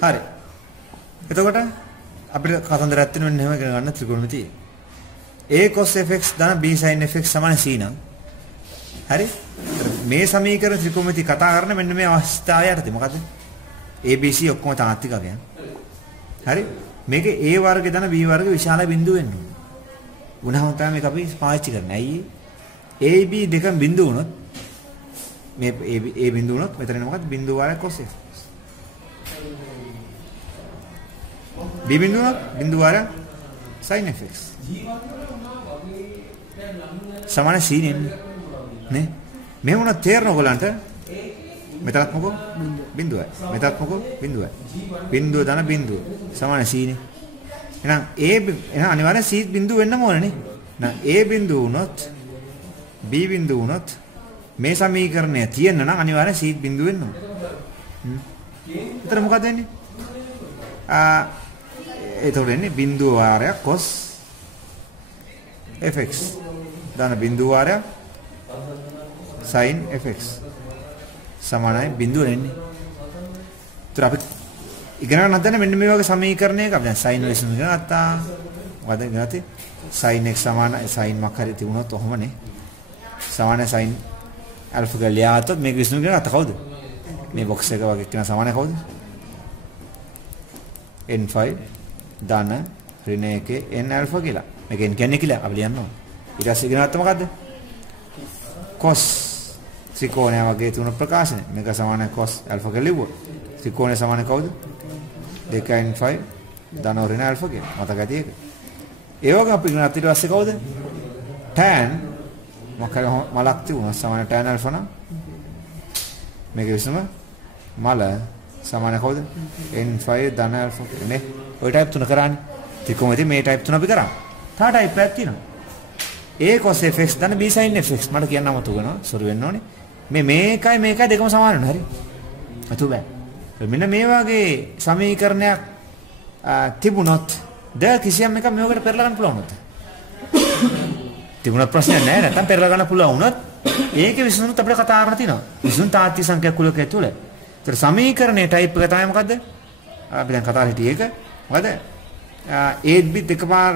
හරි. එතකොට අපිට කතන්දරයක් තියෙනවා මෙන්න එහෙම ගන්න ත්‍රිකෝණමිතිය. A cos fx ධන b sin fx සමාන c නම්. හරි? මේ සමීකරණ ත්‍රිකෝණමිතිය කතා කරන මෙන්න මේ අවස්ථාව යටතේ මොකද්ද? ABC ඔක්කොම තාත්විකකයන්. හරි? මේකේ A වර්ග ධන B වර්ග විශාල බිඳුව වෙන්න ඕනේ. උනහම තමයි මේක අපි පාවිච්චි කරන්නේ. ඇයි? AB දෙකම බිඳුව වුණොත් මේ A බිඳුව වුණොත් මෙතන මොකද්ද? බිඳුව වර්ග cos f. B බිඳුව වුණොත් බිඳුව වර්ග sin fx. සමාන c නේ. මෙහෙම වුණා තේරෙන ඔයගලන්ට මෙතනත් මොකෝ බිඳුවයි. මෙතනත් මොකෝ බිඳුවයි. බිඳුව ධන බිඳුව සමාන c නේ. එහෙනම් එහෙනම් අනිවාර්යෙන් c බිඳුව වෙන්නම ඕනේ නේ. එහෙනම් a බිඳුව වුණොත් b බිඳුව වුණොත් මේ සමීකරණය තියෙන්න නම් අනිවාර්යෙන් c බිඳුව වෙන්න ඕනේ. එතන මොකද වෙන්නේ? එතකොට එන්නේ බිඳුව වාරයක් cos fx ධන බිඳුව වාරයක් sin fx සමානයි බිඳුව එන්නේ. ඒතර අපි ඉගෙන ගන්න හදන්නේ මෙන්න මේ වගේ සමීකරණයක අපි දැන් sin වලින් ඉගෙන ගත්තා. මොකද ගත්තේ? sin x සමානයි sin මක් හරි තිබුණොත් ඔහොමනේ. සමානයි sin alpha කියලා ලියාතොත් මේක විශ්ලේෂණය කරලා ගත්තා කවුද? මේ box එක වගේ කියන සමානයි කවුද? n5 ධන ඍණ 1 n alpha කියලා. මේක n කියන්නේ කියලා අපි ලියනවා. ඊට පස්සේ ඉගෙන ගත්තා මොකද්ද? cos ත්‍රිකෝණය වගේ තුන ප්‍රකාශනය. මේක සමානයි cos alpha කියලා ලිව්වොත්. ත්‍රිකෝණය සමානයි කවුද? 2n5 ධන ඍණ alpha කියලා. මතක ඇති ඒක. ඒ වගේ අපි ඉගෙන ගත්තා ඊට පස්සේ කවුද? tan මොකක්ද මලක් තිබුණා සමාන tan alpha නම් මේක විසම මල සමාන කවුද? n5 ධන alpha නේ. ඔය ටයිප් තුන කරානේ. ත්‍රිකෝණෙදී මේ ටයිප් තුන අපි කරා. තා ටයිප් එකක් තියෙනවා. A cos fx ධන b sin fx මට කියන්න අමතු වෙනවා. සොරු වෙන්න ඕනේ. මේකයි දෙකම සමාන වෙනවා. හරි. අතු බෑ. මෙන්න මේ වගේ සමීකරණයක් තිබුණොත් ද කිසියම් එකක් මේකට පෙරලා ගන්න පුළුවන් නැත. තිබුණත් ප්‍රශ්නයක් නැහැ. නැත්තම් පෙරලා ගන්න පුළුවන් වුණොත් ඒකේ විසඳුමත් අපිට කතා කරන්න තියෙනවා. විසඳුම් තාත්ති සංඛ්‍යා කුලක ඇතුළේ. ඒතර සමීකරණයේ ටයිප් එක තමයි මොකද්ද? අපි දැන් කතා හිටියේ ඒක. මොකද? A බිත් එකපාර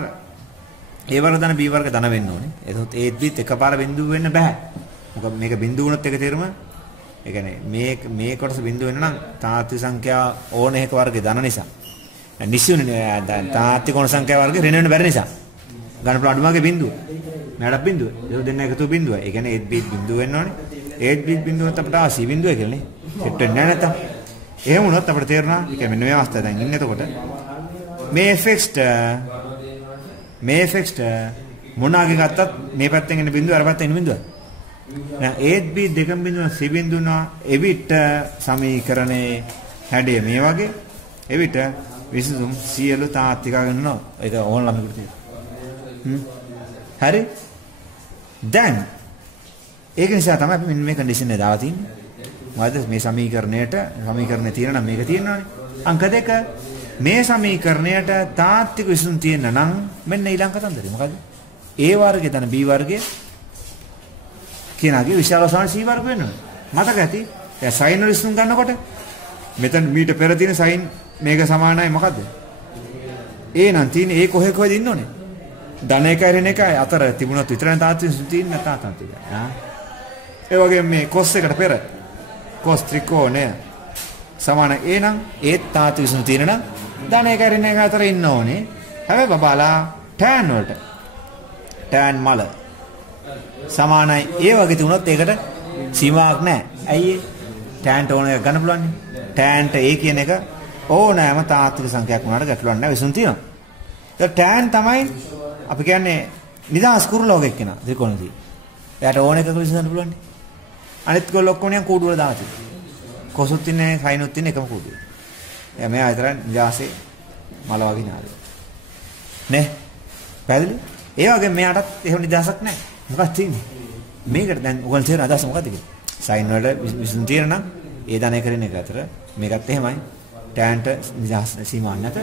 A වර්ග ධන B වර්ග ධන වෙන්න ඕනේ. එතකොට A බිත් එකපාර බිඳුව වෙන්න බෑ. මොකද මේක බිඳුව වුණොත් ඒක තේරුම ඒ කියන්නේ මේ කොටස බිඳුව වෙන්න නම් තාත්ති සංඛ්‍යා ඕන එක වර්ගේ ධන නිසා. නිසියුනේ තාත්ති කොන සංඛ්‍යා වර්ගේ ඍණ වෙන්න බැරි නිසා. ගන්න පුළුවන් අඩුමගේ බිඳුව. මෙයාට බිඳුව. ඒක දෙන්න එකතු බිඳුව. ඒ කියන්නේ A බිත් බිඳුව වෙන්න ඕනේ. A බිත් බිඳුවත් අපිට C බිඳුව කියලා නේ. සෙට් වෙන්නේ නැහැ නැත්තම්. එහෙම වුණොත් අපිට තේරෙනවා ඒ කියන්නේ මෙන්න මේ අවස්ථාව දැන් ඉන්නේ එතකොට මේ fx මොනාගේ ගත්තත් මේ පැත්තෙන් එන බිඳුව අර පැත්තෙන් එන බිඳුව. දැන් A B දෙකම බිඳුව C බිඳුවනවා එවිට සමීකරණේ හැඩය මේ වගේ එවිට විසඳුම් සියලු තාත්වික ගන්නවා. ඒක ඕන ළමෙකුට තියෙනවා. හරි? දැන් ඒක නිසා තමයි අපි මෙන්න මේ කන්ඩිෂන් එක දාලා තින්නේ. මොකද මේ සමීකරණේ තියෙන නම් මේක තියෙනවානේ. අංක 2 මේ සමීකරණයට තාත්වික විසඳුම් තියෙන නම් මෙන්න ඊළඟ කතන්දරේ. මොකද? A වර්ගය ධන B වර්ගය කියනාගේ විශාල සමාන C වර්ග වෙනවා. මතක ඇති? දැන් sin වල විසඳුම් ගන්නකොට මෙතන මීට පෙර තියෙන sin මේක සමානයි මොකද්ද? A නම් තියෙන්නේ A කොහෙද ඉන්න ඕනේ? ධන 1 ඍණ 1 අතර තිබුණොත් විතරයි තාත්වික විසඳුම් තියෙන්නේ නැත්නම් තාත්වික. ඒ වගේම මේ cos එකට පෙර cos ත්‍රිකෝණය සමාන A නම් ඒත් තාත්වික විසඳුම් තියෙන නම් ධන 1 ඍණ 1 අතර ඉන්න ඕනේ. හැබැයි බබාලා tan වලට tan මල සමානයි ඒ වගේ තුනොත් ඒකට සීමාවක් නැහැ. ඇයි ඒ? tan ට ඕන එක ගන්න පුළුවන් නේ. tan ට A කියන එක ඕනෑම තාත්වික සංඛ්‍යාවක් වුණාට ගැටලුවක් නැහැ විසඳුම් තියෙනවා. ඒක tan තමයි අපි කියන්නේ නිදහස් කුරුලෝගෙක් කෙනා ත්‍රිකෝණෙදී. එයාට ඕන එකක විසඳන්න පුළුවන් නේ. අනිත් කොල්ල ඔක්කොම නිකන් කූඩු වල දාලා තියෙනවා. කොසුත් ඉන්නේ සයිනුත් ඉන්නේ එකම කූඩුවේ. එයා මෙයා විතරයි නිදහසේ මල වගේ නාලේ. නේ? පැහැදිලි? ඒ වගේ මෙයාටත් එහෙම නිදහසක් නැහැ. මොකක්ද තියෙන්නේ? මේකට දැන් ඔයගොල්ලෝ තේරෙන අදහස මොකක්ද කියලා? සයින් වලට විසඳුම් තියෙන නම් ඒ ධනය කරන එක අතර මේකත් එහෙමයි. tan ට නිදහස් සීමාවක් නැත.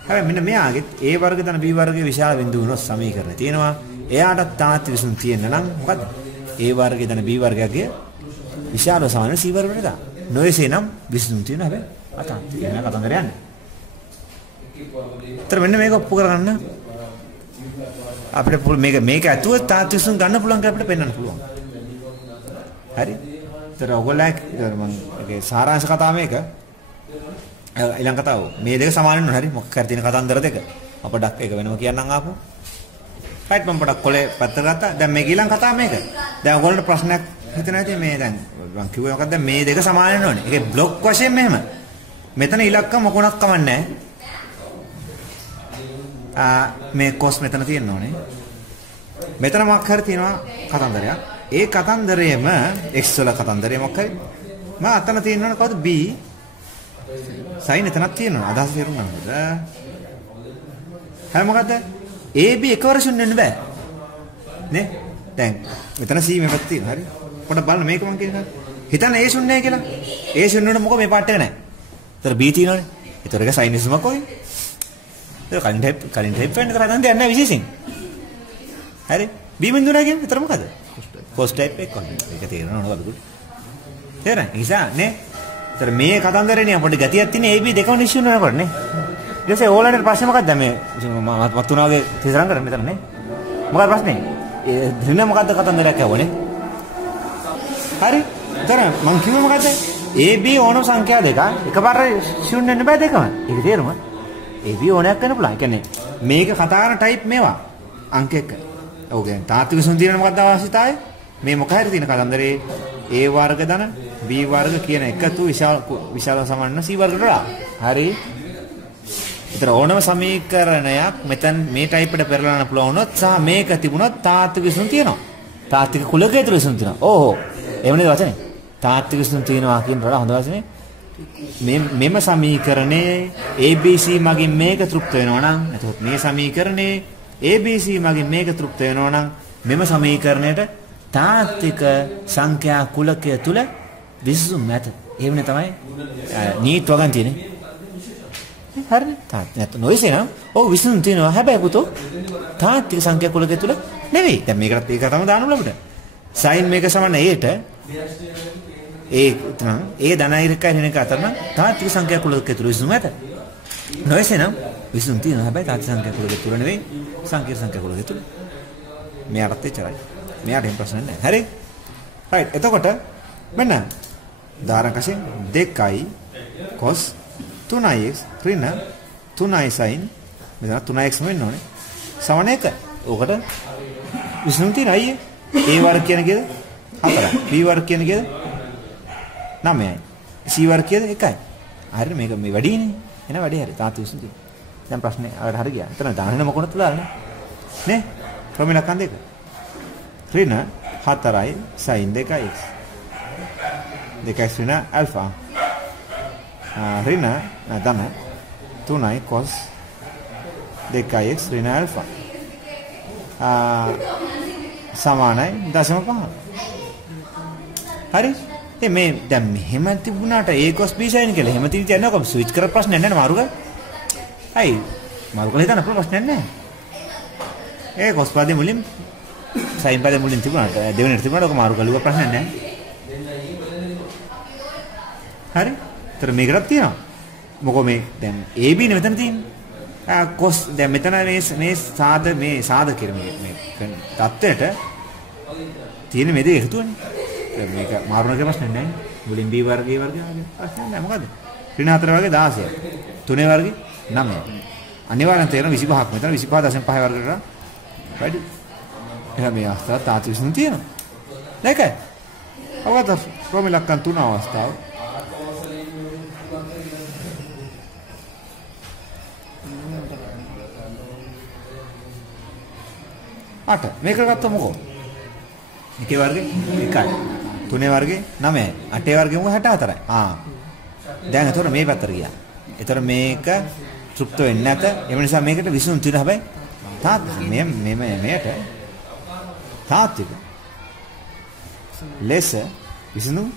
හැබැයි මෙන්න මෙයාගෙත් A වර්ග ධන B වර්ගයේ විශාල බිඳු වුණොත් සමීකරණ තියෙනවා. එයාටත් තාත්වික විසඳුම් තියෙන නම් මොකද්ද? A වර්ගය ධන B වර්ගයේ විශාල සමාන C වර්ග වලට දා. නොයසේ නම් විසඳුම් තියෙන හැබැයි අතාන්තික නෑ කතන්දරය යන්නේ. ඒතර මෙන්න මේක ඔප්පු කරගන්න අපිට මේක ඇතුව තාත්වික විසඳුම් ගන්න පුළුවන් කියලා අපිට පෙන්වන්න පුළුවන්. හරි? ඒතර ඔයගොල්ලෝ මම ඒකේ සාරාංශ කතාව මේක ඊළඟ කතාව මේ දෙක සමාන වෙනවා. හරි? මොකක් හරි තියෙන කතන්දර දෙක අපඩක් ඒක වෙනම කියන්නම් ආපහු. රයිට් මම පොඩක් කොලේ පැත්තට ගත්තා. දැන් මේක ඊළඟ කතාව මේක. දැන් ඔයගොල්ලන්ට ප්‍රශ්නයක් හිතෙනවා ඇති මේ දැන් මම කිව්වේ මොකක්ද මේ දෙක සමාන වෙන්න ඕනේ. ඒකේ බ්ලොක් වශයෙන් මෙහෙම. මෙතන ඉලක්ක මොකක්වත් කමන්නේ නැහැ. මේ කොස් මෙතන තියෙන්න ඕනේ. මෙතන මොකක් හරි තියෙනවා කතන්දරයක්. ඒ කතන්දරයේම x වල කතන්දරය මොකක් හරි. මම අතන තියෙනවනේ කවුද b sin එතනක් තියෙනවා. අදහස් තේරුණා නේද? හරි මොකද්ද? AB එකවර ශුන්‍ය වෙන්න බෑ. නේ? දැන් මෙතන C මේ පැත්තේ තියෙනවා. හරි. පොඩ්ඩක් බලන්න මේක මම කියන්නේ. හිතන්න A ශුන්‍යයි කියලා. A ශුන්‍ය වුණා මොකද මේ පාට එක නැහැ. ඒතර B තියෙනවනේ. ඒතර එක sin ඉස්ම කොයි? ඒක කලින් ටයිප් වෙන්න කරගන්න දෙයක් නැහැ විශේෂයෙන්. හරි. B බින්දුව නැහැ කියන්නේ ඒතර මොකද? cos type එක කොහොමද? ඒක තේරෙනවද අපිට? තේරෙන්නේ? නිසා නේ. ඒතර මේ කතන්දරේනේ පොඩි ගතියක් තියෙන AB දෙකම ඉෂ්‍යු වෙනකොට නේ. ඊට පස්සේ ඕලන්ට ප්‍රශ්නේ මොකක්ද මේ මත් තුනාගේ තිසරම් කරන්නේ මෙතන නේ. මොකක්ද ප්‍රශ්නේ? ඒ දින මොකද්ද කතන්දරයක් යවන්නේ? හරි. ඒතර මං කිව්වේ මොකද්ද? AB ඕනම සංඛ්‍යා දෙක එකපාර ශූන්‍ය වෙන්න බෑ දෙකම. ඒක තේරුම? AB ඕනයක් වෙන්න පුළුවන්. ඒ කියන්නේ මේක කතා කරන ටයිප් මේවා අංක 1. ඔව් කියන්නේ තාත්වික විසඳුම් තියෙන මොකක්ද අවශ්‍යතාවය? මේ මොක හරි තියෙන කතන්දරේ A වර්ග ධන B වර්ග කියන එකතු විශාල සමාන C වර්ගට වඩා. හරි. ඒතර ඕනම සමීකරණයක් මෙතන මේ ටයිප් එකට පෙරලන්න පුළුවන් වුණොත් සහ මේක තිබුණොත් තාත්වික විසඳුම් තියෙනවා. තාත්වික කුලකේතර විසඳුම් තියෙනවා. ඕහෝ. එහෙම නේද වචනේ? තාත්වික විසඳුම් තියෙනවා කියන වල හොඳ වචනේ. මෙම සමීකරණේ ABC මගින් මේක තෘප්ත වෙනවා නම් එතකොට මේ සමීකරණේ ABC මගින් මේක තෘප්ත වෙනවා නම් මෙම සමීකරණයට තාත්වික සංඛ්‍යා කුලකය තුල විසඳුම් නැත. එහෙමනේ තමයි නීට් වගන් තියෙන්නේ. හරිනේ. තාත්වික නොයිසේ නම් ඔව් විසඳුම් තියෙනවා. හැබැයි පුතෝ තාත්වික සංඛ්‍යා කුලකය තුල නෙවෙයි. දැන් මේකට ඒක තමයි දාන්න ඕන අපිට. sin මේක සමාන Aට ඒ ධනයිරකයි ඍණ එක අතර නම් තාත්වික සංඛ්‍යා කුලකය තුල විසඳුම් නැත. නොයිසේ නම් විසඳුම් තියෙනවා. හැබැයි තාත්වික සංඛ්‍යා කුලකය තුල නෙවෙයි. සංකීර්ණ සංඛ්‍යා කුලකය තුල. මෙයාටත් එච්චරයි. මෙයාට එහෙම ප්‍රශ්න නැහැ. හරි? රයිට්. එතකොට මෙන්න උදාහරණ වශයෙන් 2i cos 3ix ඍණ 3i sin මෙතන 3x වෙන්න ඕනේ. සමන 1. ඕකට විසඳුම් තියෙන අයියේ. a වර්ග කියන කේද? 4යි. b වර්ග කියන කේද? 9යි. c වර්ග කේද? 1යි. හරියට මේක මේ වැඩිනේ. එන වැඩි හරි. තාත්තු විසඳුම් තියෙනවා. දැන් ප්‍රශ්නේ ආවට හරි ගියා. එතන දාන්න මොකටද දාන්නේ? නේ? ක්‍රමලකන් දෙක. ඍණ 4යි sin 2x. 2x ඍණ alpha. ඍණ ධන 3යි cos 2x ඍණ alpha. සමානයි 0.5. හරි? මේ දැන් මෙහෙම තිබුණාට a cos b sin කියලා එහෙම තියන්නේ නැහැ. කොහොම ස්විච් කරලා ප්‍රශ්නයක් නැහැ මාරු කරලා. අයි මාරු කරලා හිතන්න අපේ ප්‍රශ්නයක් නැහැ. ඒ cos පදේ මුලින් sin පදේ මුලින් තිබුණාට දෙවෙනිට තිබුණාට ඔක මාරු කළුවා ප්‍රශ්නයක් නැහැ. හරි? ඒතර මේකටත් තියෙනවා. මොකෝ මේ දැන් AB නේ මෙතන තියෙන්නේ. cos දැන් මෙතන මේ සාද කියලා මේ තත්ත්වයට තියෙන මේ දෙක එකතුවනේ. දැන් මේක මාරුන කියලා ප්‍රශ්නයක් නැහැ. මුලින් B වර්ගයේ ප්‍රශ්නයක් නැහැ. මොකද? ඍණ 4 වර්ගයේ 16යි. 3 වර්ගයේ 9යි. අනිවාර්යෙන් තේරෙන 25ක් මෙතන 25.5 වර්ගයට වැඩි. එහෙනම් මේ අවස්ථාව තාත්වික විසඳුම් තියෙනවා. දැකයි. අවත ක්‍රමලක්කන් තුන අවස්ථාව. අට මේක ගත්තොත් මොකෝ? එකේ වර්ගේ 1යි. 3 වර්ගේ 9යි. 8 වර්ගේ මොකෝ 64යි. දැන් එතකොට මේ පැත්තට ගියා. එතකොට මේක තෘප්ත වෙන්නේ නැත. ඒ නිසා මේකට විසඳුම් තියෙනවා. හැබැයි තාත්වික මේට තාත්වික ලෙස විසඳුම්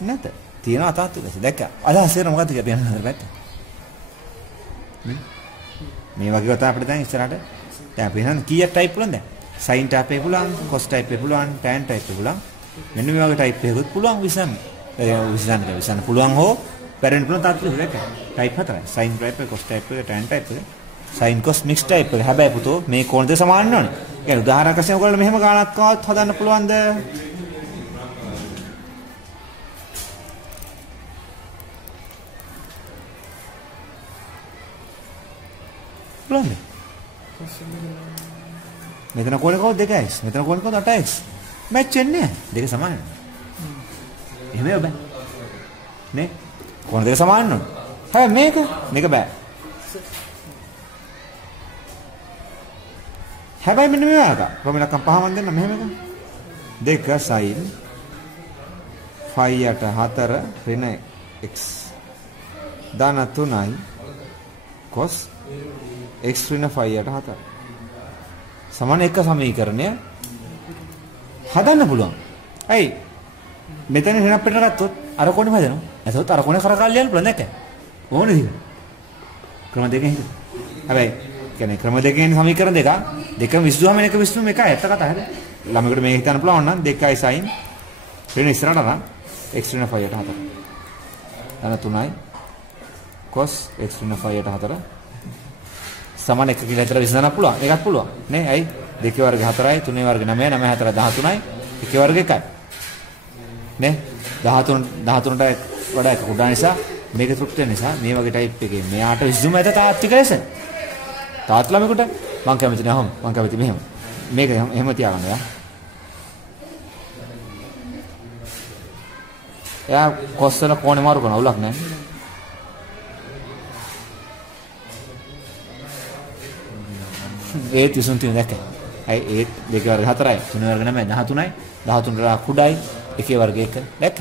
නැත. තියෙනවා තාත්වික ලෙස. දැක්ක. අදහස් වෙන මොකද්ද කියලා කියන්න හදලා බැත්ත. මේ වගේ කතා අපිට දැන් ඉස්සරහට දැන් අපි හිතන්නේ කීයක් ටයිප් පුළුවන්ද දැන්? sin type එක පුළුවන්, cos type එක පුළුවන්, tan type එක පුළුවන්. මෙන්න මේ වගේ ටයිප් එකකුත් පුළුවන් විසඳන්න. විසඳන්න පුළුවන් හෝ පැරෙන්න පුළුවන් තාත්වික දෙක. ටයිප් හතරයි. sin type එක, cos type එක, tan type එක, sin cos mix type එක. හැබැයි පුතෝ මේ කෝණ දෙක සමාන වෙනවනේ. ඒ කියන්නේ උදාහරණයක් වශයෙන් ඔයගොල්ලෝ මෙහෙම ගානක් ආවත් හදන්න පුළුවන්ද? පුළුවන්ද? මෙතන කෝණේ කවුද 2x? මෙතන කෝණේ කවුද 8x? මැච් වෙන්නේ නැහැ. දෙක සමානයි. එහෙම බෑ. නේ? කෝණ දෙක සමාන නෝ. හැබැයි මේක බෑ. හැබැයි මෙන්න මේක. ප්‍රමිලකම් පහම දෙන්න මෙහෙම එක. 2 sin phi යට 4 ඍණ x ධන 3යි cos x ඍණ phi යට 4 සමාන එක සමීකරණය හදන්න පුළුවන්. ඇයි? මෙතන ඍණ අපිට ගත්තොත් අර කොනේ හදනවා. එතකොට අර කොනේ කරකල් ලියන්න පුළුවන් දැක්ක. ඕනේ දිග. ක්‍රම දෙකෙන් හිට. හැබැයි කියන්නේ ක්‍රම දෙකෙන් සමීකරණ දෙකම විසඳුවම එක විසඳුම එකයි. ඇත්ත කතා හරි. ළමයිකට මේක හිතන්න පුළුවන් නම් 2i sin ඍණ ඉස්සරහට නම් x ඍණ phi යට 4. ධන 3යි cos x ඍණ phi යට 4 සමාන 1 කියලා හිතලා විසඳන්න පුළුවන්. ඒකත් පුළුවන්. නේ? ඇයි? 2 වර්ග 4යි 3 වර්ග 9යි 9 4 13යි 1 වර්ග 1යි. නේ? 13ට වඩා එක කුඩා නිසා මේක තෘප්ති වෙන නිසා මේ වගේ ටයිප් එකේ මෙයාට විසඳුම ඇත තාත්වික ලෙස. තාත් ළමයිකට මම කැමති නෑ මම කැමති මෙහෙම. මේක එහෙම තියාගන්න යා. එයා කොස්සල කොනේ මාරු කරන අවුලක් නෑ. ඒත් විසඳුම් තියෙන දැක්ක. අය ඒත් 2 වර්ග 4යි 3 වර්ග 9යි 13යි 13ට කුඩායි 1 වර්ග 1 දැක්ක.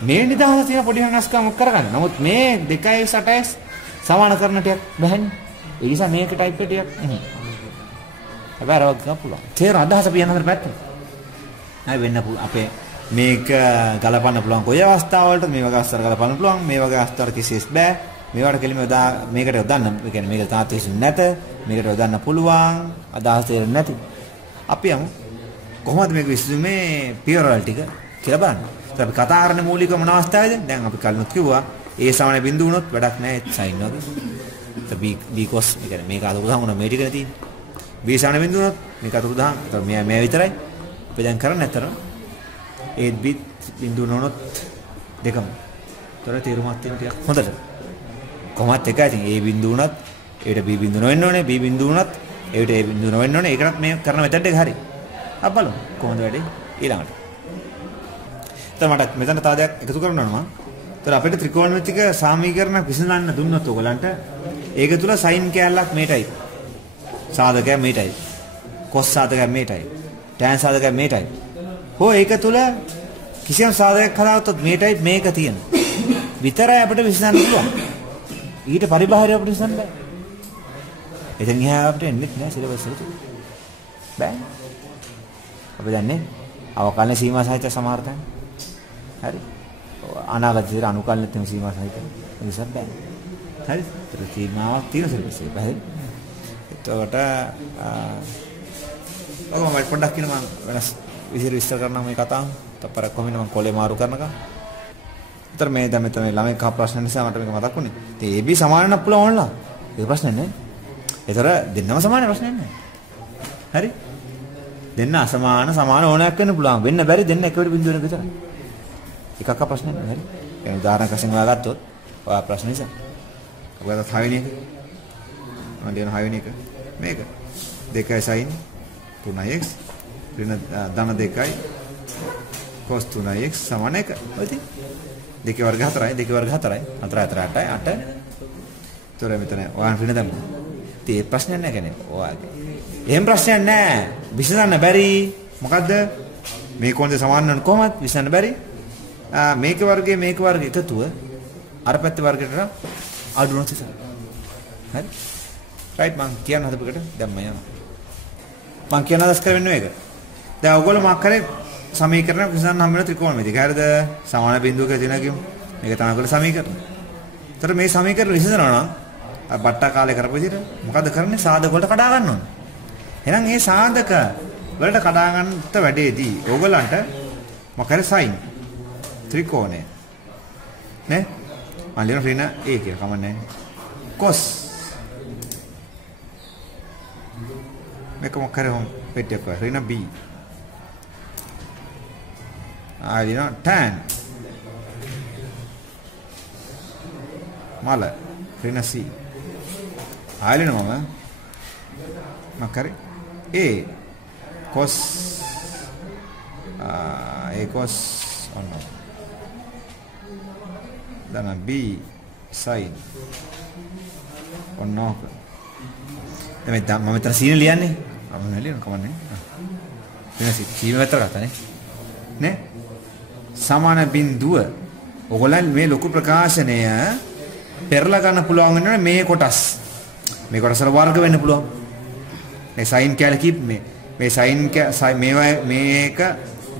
මේ නිදහස තියෙන පොඩි වෙනස්කම් කරගන්න. නමුත් මේ 2x 8x සමාන කරන ටිකක් බැහැන්නේ. ඒ නිසා මේක ටයිප් එක ටිකක් හැබැයි අර වගේ පුළුවන්. තේර අදහස පියන හතර පැත්ත. නෑ වෙන්න පුළුවන්. අපේ මේක ගලපන්න පුළුවන් කොයි අවස්ථාවලට මේ වගේ අවස්ථාවකට ගලපන්න පුළුවන්. මේ වගේ අවස්ථාවකට කිසිස් බෑ. මේවට කෙලිම මේකට යොදන්න. ඒ කියන්නේ මේක තාත් විශ්ින් නැත. මේකට යොදන්න පුළුවන්. අදහස තේරෙන්නේ නැති. අපි යමු කොහොමද මේක විශ්ලේෂණයේ පියවරවල ටික කියලා බලන්න. ඉතින් අපි කතා කරන මූලික මොන අවස්ථාවේද? දැන් අපි කලිනුත් කිව්වා A සමාන බිඳුව වුණොත් වැඩක් නැහැ sin වගේ. B cos ඒ කියන්නේ මේක අතුරුදහන් වුණා මේ ටිකනේ තියෙන්නේ. B සමාන බිඳුව වුණොත් මේක අතුරුදහන්. ඒතර මේ විතරයි. අපි දැන් කරන්නේ නැතර A B බිඳුව වුණොත් දෙකම. ඒතර තීරමක් තියෙන ටිකක් හොඳට. කොහොමත් එකයි. ඉතින් A බිඳුව වුණත් ඒට B බිඳුව නොවෙන්න ඕනේ. B බිඳුව වුණත් ඒට A බිඳුව නොවෙන්න ඕනේ. ඒකත් මේ කරන මෙතඩ් එක හරි. අපි බලමු කොහොමද වැඩේ ඊළඟට. එතන මට මෙතන තව දෙයක් එකතු කරන්න ඕන මම. ඒතර අපිට ත්‍රිකෝණමිතික සමීකරණ විසඳන්න දුන්නොත් ඔයගලන්ට ඒක තුල sin කැලලක් මේටයි. සාධකයක් මේටයි. cos සාධකයක් මේටයි. tan සාධකයක් මේටයි. හෝ ඒක තුල කිසියම් සාධකයක් හදාගත්තොත් මේටයි මේක තියෙන. විතරයි අපිට විසඳන්න පුළුවන්. ඊට පරිබාහිරව අපිට විසඳන්න බෑ. එතෙන් එහා අපිට එන්නේ නැහැ සිලබස් එකට. බෑ. අපි දන්නේ අවකලන සීමා සහිත සමහර තැන්. හරි. අනාගතයේ අනුකලන තැන් සීමා සහිත. ඒ නිසා බෑ. හරි. ඒක සීමාවක් තියෙන සිලබස් එක. හරි. එතකොට මම පොඩ්ඩක් කියන මම වෙනස් විදිහට විස්තර කරනවා මේ කතාව. තප්පරක් කොහොමද මම කොලේ මාරු කරනකම්. උතර මේ දැන් මෙතන ළමයි කහ ප්‍රශ්න නිසා මට මේක මතක් වුණේ. ඉතින් AB සමාන වෙන්න පුළුවන් ඕනලා. ඒක ප්‍රශ්නේ නෑ. ඒතර දෙන්නම සමාන ප්‍රශ්නේ නෑ. හරි? දෙන්න සමාන ඕනයක් වෙන්න පුළුවන්. වෙන්න බැරි දෙන්න එක බිඳුවක විතරයි. එකක් ප්‍රශ්නේ නෑ. හරි? يعني උදාහරණයක් වශයෙන් හොයාගත්තොත් ඔයා ප්‍රශ්න නිසා. ඔයාලට 6 වෙනි එක. මම දෙන 6 වෙනි එක. මේක 2 sin 3x ධන 2යි cos 3x සමාන 1. ඔය ඉතින් 2 වර්ග 4යි 2 වර්ග 4යි 4 8යි 8. ඒතර මෙතන ඔයන් ඍණ දැම්මු. ඉතින් ඒ ප්‍රශ්නයක් නෑ කියන්නේ ඔයාගේ. එහෙම ප්‍රශ්නයක් නෑ. විසඳන්න බැරි. මොකද්ද? මේ කොන්දේ සමාන වෙන කොහොමද විසඳන්න බැරි? මේක වර්ගයේ එකතුව අර පැත්තේ වර්ගයට අඩු වෙනවා ඉතින්. හරි? රයිට් මං කියන්න හදපුවකට දැන් මම යනවා. මං කියන දස් කරවෙන්නේ මේක. දැන් ඔයගොල්ලෝ මක් කරේ සමීකරණ විසඳන්න හම්බ වෙන ත්‍රිකෝණමිතික. හරිද? සමාන බිඳුවක තියෙනවා කියමු. මේක තමයි ඔයගොල්ලෝ සමීකරණ. ඒතර මේ සමීකරණ විසඳනවා නම් අර බට්ටා කාලේ කරපු විදිහට මොකද්ද කරන්නේ? සාධක වලට කඩා ගන්න ඕනේ. එහෙනම් මේ සාධක වලට කඩා ගන්නත් වැඩේදී ඕගොල්ලන්ට මොකද sin ත්‍රිකෝණය නේ මම ලියන ඍණ a කියලා කමන්නේ cos මේක මොකක් කරේ හොම් පෙට්ටියක් වගේ ඍණ b ආ tan මල ඍණ c ආයෙත් මම කරේ a cos a cos ono dan b sin ono දැන් මම මෙතන සීන ලියන්නේ මම ලියන්න කමන්නේ වෙන සීන විතර ගන්නනේ නේ සමාන බිඳුව ඔයගොල්ලන් මේ ලොකු ප්‍රකාශනය පෙරලා ගන්න පුළුවන් වෙනවා මේ කොටස් වල වර්ග වෙන්න පුළුවන් මේ sin කැල කීප මේ sin මේක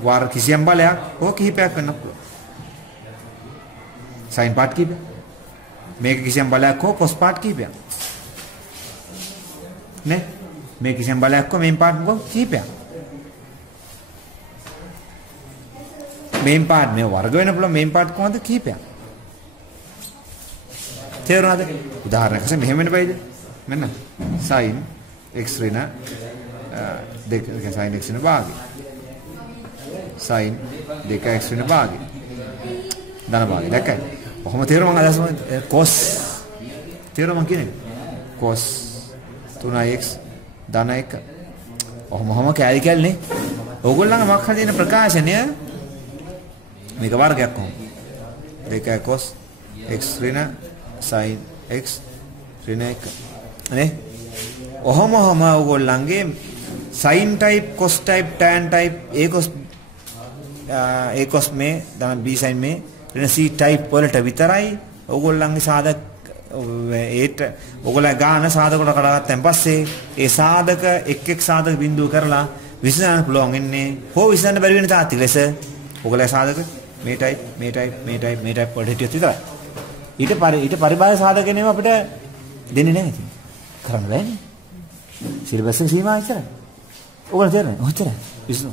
වර්ග කිසියම් බලයක් ඕක කිහිපයක් වෙන්න පුළුවන් sin part කීප මේක කිසියම් බලයක් හෝ cos part කීපයක් නේ මේ කිසියම් බලයක් හෝ main part කීපයක් main part මේ වර්ග වෙන්න පුළුවන් main part කොහොමද කීපයක් තේරුණාද උදාහරණයක් වශයෙන් මෙහෙම වෙන්න බෑද මෙන්න sin x ඍණ දෙක sin x ඍණ භාගය sin 2x ඍණ භාගය ධන භාගය දැක්කයි කොහොම තේරුම මම අදහස් cos තේරුම මම කියන්නේ cos 3x ධන 1 කොහොම කැලි කැල්නේ ඕගොල්ලන්ගේ මොකක් හරි දෙන ප්‍රකාශනය මේක වර්ගයක් කොහොමද 2 cos x ඍණ sin x ඍණ 1 නේ ඔහොම ඕගොල්ලන්ගේ sin type cos type tan type a cos මේ ධන b sin මේ ඍණ c type වලට විතරයි ඕගොල්ලන්ගේ සාධක ඒට ඕගොල්ලෝ ගාන සාධක කොට කඩාගත්තන් පස්සේ ඒ සාධක එක් සාධක බිඳුව කරලා විසඳන්න පුළුවන් වෙන්නේ හෝ විසඳන්න බැරි වෙන තාත්ති ලෙස ඕගොල්ලෝ සාධක මේ type වලට හිටියොත් විතරයි ඊට පරිබාහිර සාධක නෙමෙයි අපිට දෙන්නේ නැහැ ඉතින් කරන්න බෑනේ සිලබස් එක සීමා ඉතරයි ඕගොල්ලෝ තේරෙන්නේ ඔච්චරයි විසඳු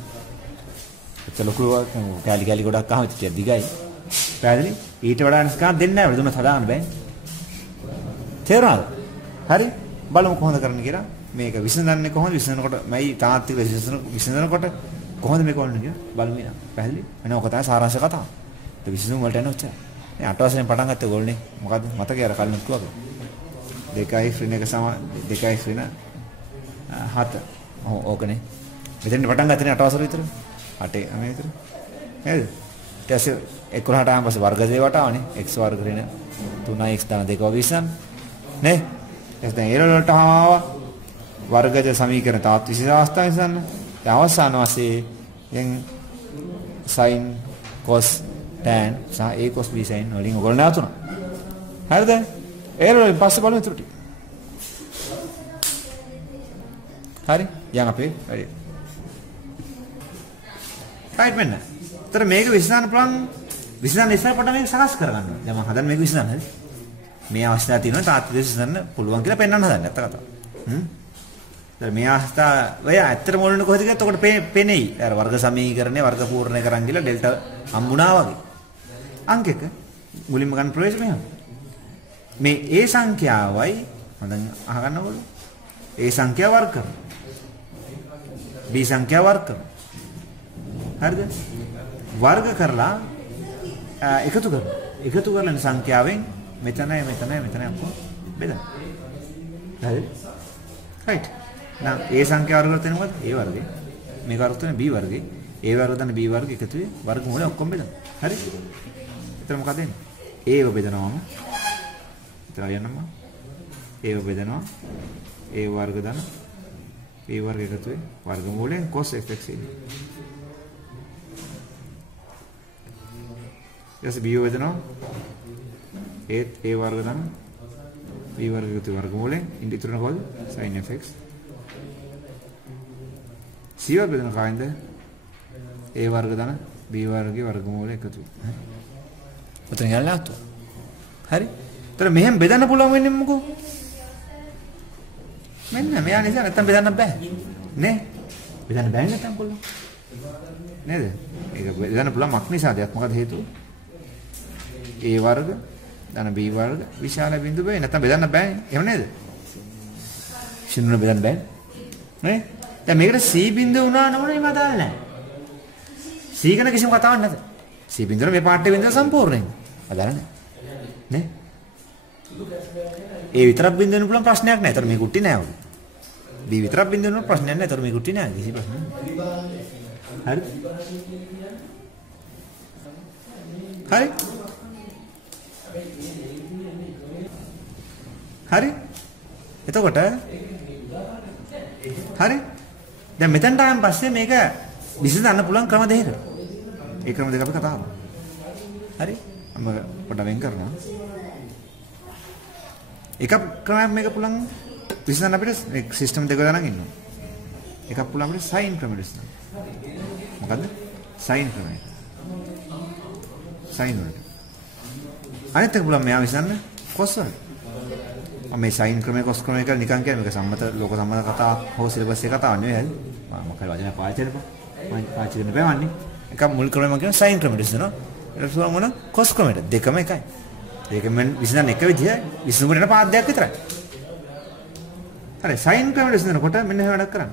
ලොකු කැලි ගොඩක් අහම ඉතින් දිගයි පැහැදිලි ඊට වඩා නිස්කාන් දෙන්නේ නැහැ දුන්නත් හදාගන්න බෑනේ තේරුණාද හරි බලමු කොහොමද කරන්න කියලා මේක විසඳන්නේ කොහොමද විසඳනකොට මයි තාත්තික විසඳනකොට කොහොමද මේක වුන්නේ කියලා බලමු ඊළඟ පැහැදිලි වෙන ඔක තමයි සාරාංශ කතාව ඒ විසඳුම් වලට යන ඔච්චරයි මේ 8 වසරෙන් පටන් ගත්ත ඕගොල්ලෝනේ මොකද්ද මතකයි අර කලින් කිව්වා 2යි ඍණ එක සම 2යි ඍණ 7 ඕකනේ මෙතෙන් පටන් ගත්තනේ 8 වසර විතර 8 අනේ විතර නේද ඊට පස්සේ 11ට ආවම පස්සේ වර්ග දේ වටාවනේ x වර්ග ඍණ 3x ධන 2 වගේ විසඳන්න නේ එස් දැන් ඒරවල වලට ආවා වර්ගජ සමීකරණ තාත් විශේෂ අවස්ථා විසඳන්න දැන් අවසාන වශයෙන් දැන් sin cos tan සහ a cos b sin වලින් ඔයගොල්ලෝ නැවතුණා හරිද ඒරවල පස්සේ බලමු ඊට හරි යන් අපේ වැඩි right මෙන්න. ඒතර මේක විසඳන්න පුළුවන් විසඳන්න ඉස්සර පොඩ්ඩක් මේක සකස් කරගන්න. දැන් මම හදන්නේ මේක විසඳන්න හරි. මේ අවස්ථාව තියෙනවා තාත්වික විසඳන්න පුළුවන් කියලා පෙන්වන්න හදන්නේ නැත්ත කතාව. ඒතර මේ අවස්ථාව ඔය ඇත්තට මොළනේ කොහෙද කියත් ඔකට පෙනෙයි. අර වර්ග සමීකරණේ වර්ග පූර්ණ කරන් ගිහලා ඩෙල්ටා හම්බුණා වගේ. අංක එක මුලින්ම ගන්න ප්‍රවේශ මෙහෙම. මේ a සංඛ්‍යාවයි මම දැන් අහගන්න ඕනේ. a සංඛ්‍යාව වර්ග කරනවා. b සංඛ්‍යාව වර්ග කරනවා. හරිද? වර්ග කරලා එකතු කරනවා. එකතු කරන සංඛ්‍යාවෙන් මෙතනයි අපෝ බෙදන්න. හරිද? right. now a සංඛ්‍යාව වර්ග කරලා මොකද? a වර්ගය. මේක වර්ග කරන b වර්ගය. a වර්ග කරන b වර්ග එකතු වෙයි වර්ගමූලය ඔක්කොම බෙදන්න. හරි? එතන මොකද වෙන්නේ? a ව බෙදනවාම එතන යන්නම a ව බෙදනවා a වර්ග දන b වර්ග එකතු වෙයි වර්ගමූලයෙන් cos fx එන්නේ. ඊට b වේදනවා ඒත් a වර්ග දන b වර්ග එකතු වර්ගමූලයෙන් ඉදිරියට කොහොමද sin fx c වර්ග දන කායින්ද a වර්ග දන b වර්ගයේ වර්ගමූලය එකතු වෙයි. උතන යල්ලා අතෝ. හරි? ඒතර මෙහෙම බෙදන්න පුළුවන් වෙන්නේ මොකෝ? මෙන්න මෙයා නිසා නැත්තම් බෙදන්න බෑ. නේ? බෙදන්න බෑ නැත්තම් පුළුවන්. නේද? ඒක බෙදන්න පුළුවන් මක් නිසාද? මොකද හේතුව? A වර්ග ධන B වර්ග විශාල බිඳුව වේ. නැත්නම් බෙදන්න බෑනේ. එහෙම නේද? ශුන්‍යන බෙදන්න බෑනේ. නේ? දැන් මේකට C බිඳුව වුණා නෝනේ මම දාන්නේ නැහැ. C ගැන කිසිම කතාවක් නැත. C බිඳුව මේ පාඩේ බිඳුව සම්පූර්ණයි. අදාළ නැහැ. නේ? A විතරක් බිඳින්න පුළුවන් ප්‍රශ්නයක් නැහැ. ඒතර මේ කුට්ටි නෑ ඔය. B විතරක් බිඳින්න ප්‍රශ්නයක් නැහැ. ඒතර මේ කුට්ටි නෑ. කිසි ප්‍රශ්නයක් නැහැ. හරි? හරි? හරි? එතකොට හරි? දැන් මෙතනට ආවන් පස්සේ මේක විසඳන්න පුළුවන් ක්‍රම දෙකකට. ඒ ක්‍රම දෙක අපි කතා කරමු. හරි? මම පොඩ්ඩක් වෙන් කරනවා. එක ක්‍රමයක් මේක පුළුවන් විසඳන්න අපිට මේ සිස්ටම් දෙක ගණන් ඉන්නවා. එකක් පුළුවන් අපිට සයින් ක්‍රමයට විසඳන්න. මොකද්ද? සයින් ක්‍රමය. සයින් වලට. අනිත් එක පුළුවන් මෙයා විසඳන්න කොස් වලට. මේ සයින් ක්‍රමය කොස් ක්‍රමය කියලා නිකන් කියන්නේ මේක සම්මත ලෝක සම්මත කතාවක් හෝ සිලබස් එකේ කතාවක් නෙවෙයි. මොකද වචන පාවිච්චි කරපො. මම පාවිච්චි කරන්න බෑවන්නේ. එකක් මුල් ක්‍රමය මම කියන සයින් ක්‍රමයට විසඳනවා. ඊට පස්සේ මොන කොස් ක්‍රමයට දෙකම එකයි. ඒක මම විසඳන්න එක විදියයි විසඳුමට යන පාඩයක් විතරයි. හරි සයින් ක්‍රමයට විසඳනකොට මෙන්න එහෙම වැඩක් කරන්න.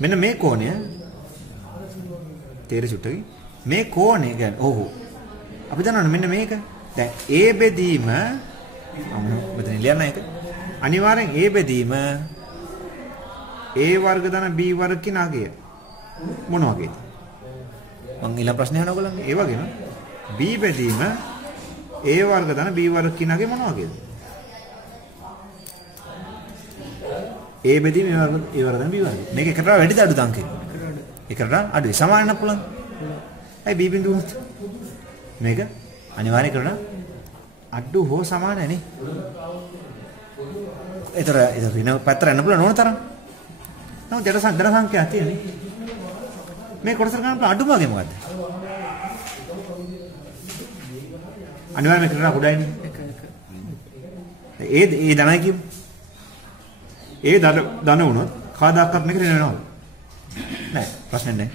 මෙන්න මේ කෝණය තේරෙසුට්ටයි මේ කෝණය කියන්නේ ඔව් අපි දන්නවනේ මෙන්න මේක. දැන් A බෙදීම මෙතන ලියන්න එක. අනිවාර්යෙන් A බෙදීම A වර්ග ධන B වර්ග කියන අගය මොන වගේද? මම ඊළඟ ප්‍රශ්නේ අහන ඔයගොල්ලන්ගේ ඒ වගේම B බෙදීම A වර්ග ධන B වර්ග කියන අගය මොන වගේද? A බෙදීම A වර්ග ධන B වර්ග. මේක එකට වැඩිද අඩුද අංකේ? එකට අඩුයි. සමාන වෙන්න පුළුවන්. ඇයි B බිඳුව මේක අනිවාර්ය කරන අඩු හෝ සමාන නේ. ඒතර ඍණ පැත්තට යන්න පුළුවන් ඕන තරම්. නමුත් ජඩ සංඛ්‍යාවක් තියෙන්නේ. මේ කොටස ගන්න අඩුම වගේ මොකද්ද? අනිවාර්යයෙන්ම කරන උඩයිනේ. ඒ ධනයි කියමු. ඒ ධන වුණොත් කාදාක්වත් මේක ඍණ වෙනවද? නෑ ප්‍රශ්නේ නෑ.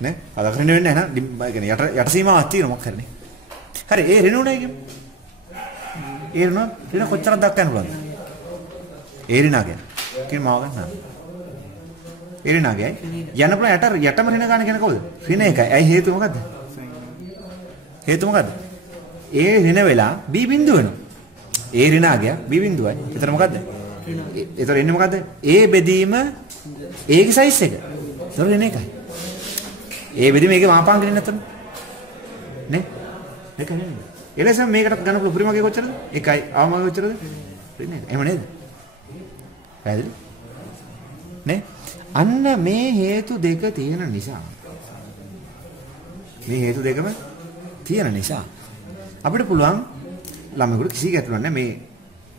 නේ? කාදාක් ඍණ වෙන්නේ නැහැ නේද? ඒ කියන්නේ යට සීමාවක් තියෙනවා මොකක් කරන්නේ. හරි ඒ ඍණ උණයි කියමු. ඒ ඍණ කොච්චරක් දක්වන්න පුළුවන්ද? ඒ ඍණ ගන්න. කියන මාව ගන්න. ඒ ඍණ ගයි යන්න පුළුවන් යටම ඍණ ගන්න කියන කවුද? ඍණ එකයි. ඇයි හේතුව මොකද්ද? හේතුව මොකද්ද? ඒ ඍණ වෙලා B බිඳුව වෙනවා. ඒ ඍණ ගියා B බිඳුවයි. එතන මොකද්ද? එතන එන්නේ මොකද්ද? A බෙදීම ඒකේ සයිස් එක. එතන ඍණ එකයි. A බෙදීම ඒකේ මාපාංක දෙන්නේ නැත්තම් නේ? ඒක නෙමෙයි. එලෙසම මේකට ගන්න පුළුවන් උපරිමගේ කොච්චරද? 1යි. අවමගේ කොච්චරද? ඍණ එක. එහෙම නේද? පැහැදිලි? නේ? අන්න මේ හේතු දෙක තියෙන නිසා මේ හේතු දෙකම තියෙන නිසා අපිට පුළුවන් ළමයෙකුට කිසි ගැටලුවක් නැහැ මේ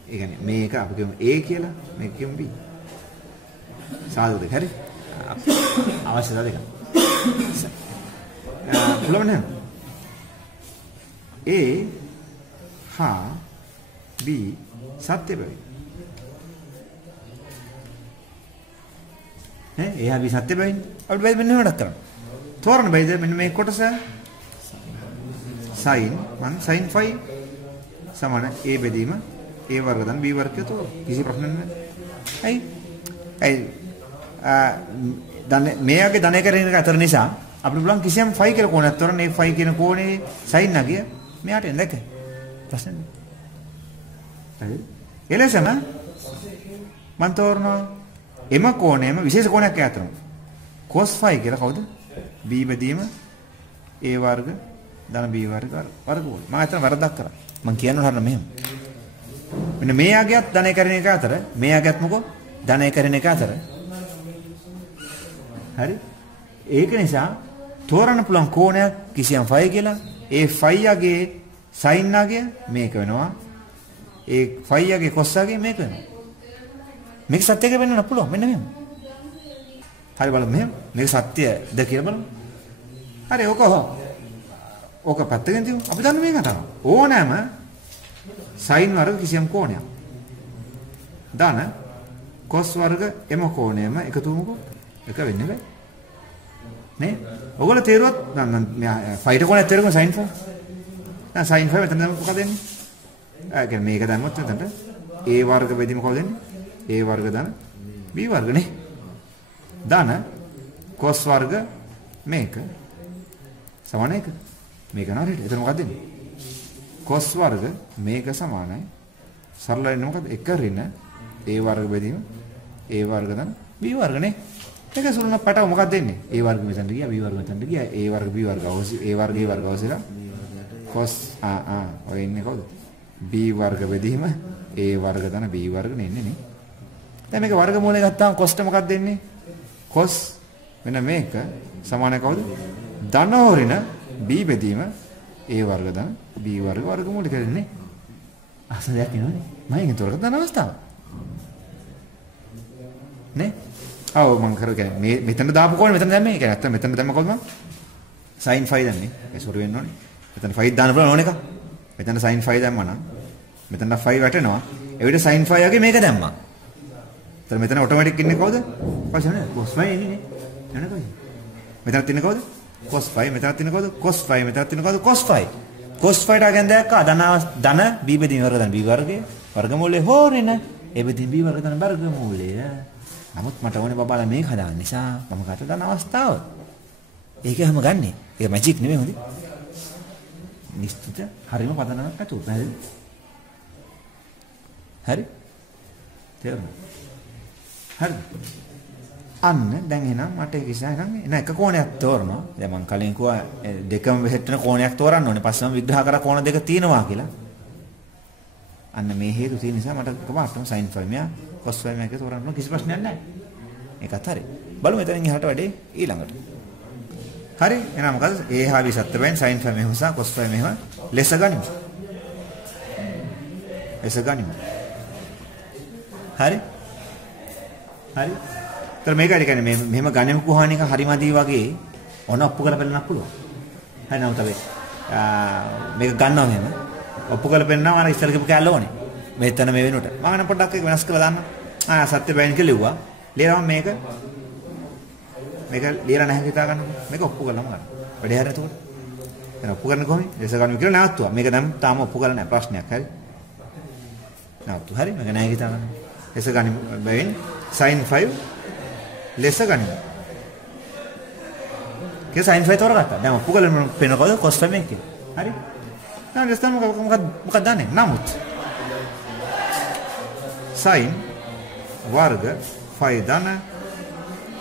ඒ කියන්නේ මේක අපි කියමු A කියලා මේක කියමු B සාධක දෙක හරි අවශ්‍යතාව දෙක පුළුවන් නේද A හා B සත්‍ය බැරි ඈ එයා අපි සත්‍ය බැවින් අපිට බැරි මෙන්න වැඩක් කරන්න තෝරන්න බැයිද මෙන්න මේ කොටස sin 1 sin 5 සමාන A බෙදීම A වර්ග ධන B වර්ගය තෝර කිසි ප්‍රශ්නයක් නැහැ ඇයි ධන මෙයාගේ ධන එක ඍණ එක අතර නිසා අපිට පුළුවන් කිසියම් 5 කියලා කෝණයක් තෝරන්න ඒ 5 කියන කෝණේ sin නගිය මෙයාට එන්න දැක්ක ප්‍රශ්න නැහැ එලෙසම මම තෝරනවා එම කෝණයම විශේෂ කෝණයක් ඈතරම cos 5 කියලා කවුද B බෙදීම A වර්ග ධන B වර්ග වර්ගමූල මම අතන වරදක් කරා මම කියනවා හරියට මෙහෙම මෙන්න මේ යගයත් ධන එකරින එක අතර මේ යගයත් මොකෝ ධන එකරින එක අතර හරි ඒක නිසා තෝරන්න පුළුවන් කෝණයක් කිසියම් 5 කියලා ඒ 5 යගේ sin යගේ මේක වෙනවා ඒ 5 යගේ cos යගේ මේක වෙනවා මේක සත්‍යක වෙන්නත් පුළුවන් මෙන්න මෙහෙම. හරි බලමු මෙහෙම. මේක සත්‍යද කියලා බලමු. හරි ඕක පැත්තකින් තියමු. අපි දන්න මේක තමයි. ඕනෑම sin වර්ග කිසියම් කෝණයක්. දාන cos වර්ග එම කෝණයම එකතු වුමුකෝ. එක වෙන්නේ නැහැ. නේ? ඔයගොල්ලෝ තේරුවත් නම් 5ට කෝණයක් තේරුම sin 5. නෑ sin 5 මෙතන දැම්මොත් මොකද එන්නේ? ඒ කියන්නේ මේක දැම්මොත් එතනට a වර්ග බෙදීම කොහොමද එන්නේ? a වර්ග ධන b වර්ග නේ. ධන cos වර්ග මේක සමාන 1. මේක නේද? එතන මොකද එන්නේ? cos වර්ග මේක සමානයි. සරල වෙන්නේ මොකද? 1 ඍණ a වර්ග බෙදීම a වර්ග ධන b වර්ග නේ. ඒක සුළුන පටව මොකක්ද දෙන්නේ? a වර්ග මෙතනට ගියා b වර්ග මෙතනට ගියා a වර්ග b වර්ග අවශ්‍ය a වර්ග a වර්ග අවශ්‍යලා cos ඔය ඉන්නේ කවුද? b වර්ග බෙදීම a වර්ග ධන b වර්ග නෙන්නේ නේ. දැන් මේක වර්ගමූලය ගත්තාම cos ට මොකක්ද දෙන්නේ? cos වෙන මේක සමානයි කවුද? ධන හොරින b බෙදීම a වර්ග ධන b වර්ග වර්ගමූලය කරන්නේ. අසලයක් නේද? මම ඒක තොරක දාන අවස්ථාව. නේ? ආව මම කරගෙන මේ මෙතන දාපු කෝණය මෙතන දැම්මේ. ඒ කියන්නේ නැත්තම් මෙතන දැම්ම කොහොමද? sin 5 දැම්මේ. ඒ සොරු වෙන්න ඕනේ. මෙතන 5 දාන්න පුළුවන් ඕන එක. මෙතන sin 5 දැම්මා නම් මෙතන 5 වැටෙනවා. ඒ විදිහට sin 5 වගේ මේක දැම්මා. එතන මෙතන ඔටෝමැටික් ඉන්නේ කවුද? පස්සේ නේ cos 5 ඉන්නේ නේ. නේද කොයි? මෙතනත් ඉන්නේ කවුද? cos 5 මෙතනත් ඉන්නේ කවුද? cos 5 මෙතනත් ඉන්නේ කවුද? cos 5. cos 5ට අගෙන් දැක්කා ධන b බෙදීම වර්ග ධන b වර්ගයේ වර්ගමූලය හොරින a බෙදීම b වර්ග ධන වර්ගමූලය. නමුත් මට ඕනේ බබාලා මේක හදාන්න නිසා මම ගත ගන්න අවස්ථාව. ඒක හැම ගන්නෙ. ඒක මැජික් නෙමෙයි හොඳේ. නිශ්චිත හරිම පදනමක් ඇතුව. හරිද? හරි? තේරුණා? හරිද? අන්න දැන් එහෙනම් මට ඒක ඉස්සරහ නම් එක කෝණයක් තෝරනවා. දැන් මම කලින් කිව්වා දෙකම වෙහෙට් වෙන කෝණයක් තෝරන්න ඕනේ. පස්සේ මම විග්‍රහ කරා කෝණ දෙක තියෙනවා කියලා. අන්න මේ හේතු තියෙන නිසා මට කමාටම sin 5 මෙයා cos 5 මේක තෝරන්න කිසි ප්‍රශ්නයක් නැහැ. ඒකත් හරි. බලමු එතනින් එහාට වැඩේ ඊළඟට. හරි. එහෙනම් මොකද? a හා b සත්‍ය වෙන sin 5 මෙහෙම සහ cos 5 මෙහෙම ලෙස ගනිමු. ලෙස ගනිමු. හරි? හරි. ඒතර මේකයි කියන්නේ මෙහෙම ගණෙමු කොහොම එක හරිමදි වගේ ඔන ඔප්පු කරලා බලන්නත් පුළුවන්. හරි නමුත් අපි මේක ගන්නවා මෙහෙම ඔප්පු කරලා පෙන්නනවා අර ඉස්සර කිව්ව කැලේ ඕනේ. මෙතන මේ වෙනුවට. මම නම් පොඩ්ඩක් ඒක වෙනස් කරලා දාන්න. සත්‍ය බෑන් කියලා ලිව්වා. ලියනවා මේක ලියලා නැහැ හිතා ගන්න. මේක ඔප්පු කරලාම ගන්න. වැඩි හරියට උඩ. දැන් ඔප්පු කරන්නේ කොහොමද? ලෙස ගන්න කියලා නවත්තුවා. මේක දැන් තාම ඔප්පු කරලා නැහැ ප්‍රශ්නයක්. හරි. නවත්තු. හරි. මේක නැහැ හිතා ගන්න. ලෙස ගන්න බෑන් sin 5 ලෙස ගන්න. කේ sin 5 තෝරගත්තා. දැන් ඔප්පු කරලා පෙන්නකොද cos 5 මේක. හරි. දැන් ලෙස මොකක්ද දන්නේ? නමුත් sin वर्ग 5 ධන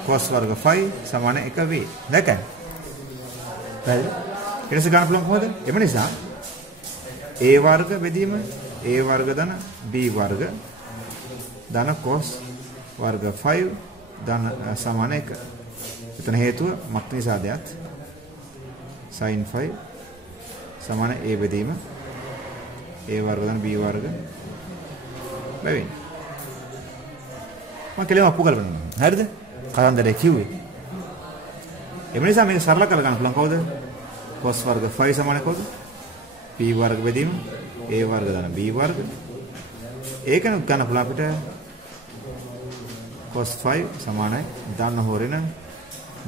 cos वर्ग 5 සමාන 1 වේ. දැකන්න. හරි. ඊට ගන්න පුළුවන් කොහොමද? එම නිසා a वर्ग බෙදීම a वर्ग ධන b वर्ग ධන cos वर्ग 5 ධන සමාන 1. එතන හේතුව මත් නිසාදයක් sin 5 සමාන a බෙදීම a वर्ग ධන b वर्ग බැවින් මම කෙලින්ම අප්පු කරලා බලන්න. හරිද? කතන්දරේ කිව්වේ. එම නිසා මේක සරල කරගන්න පුළුවන් කවුද? cos වර්ග 5 සමාන කවුද? p වර්ග බෙදීම a වර්ග ධන b වර්ග. ඒකනුත් ගන්න පුළුවන් අපිට cos 5 සමානයි ධන හොරෙන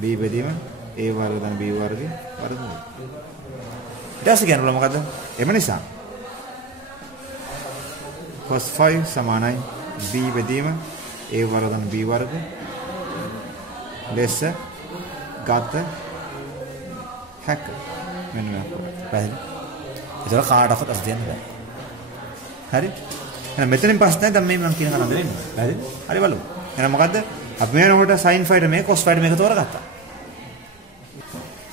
b බෙදීම a වර්ග ධන b වර්ගේ වර්ගමූලය. ඊට පස්සේ ගන්න පුළුවන් මොකද්ද? එම නිසා cos 5 සමානයි b බෙදීම a वर्ग धन b वर्ग ලෙස ගත හැක මෙන්න මේක පැහැදිලි. ඒක කාටවත් අස්දෙන්න බෑ. හරි? එහෙනම් මෙතනින් පස්සේ දැන් මේ මම කියන කරන්නේ නේද? පැහැදිලි? හරි බලමු. එහෙනම් මොකද්ද? අපි මේනකොට sin 5ට මේ cos 5ට මේක තෝරගත්තා.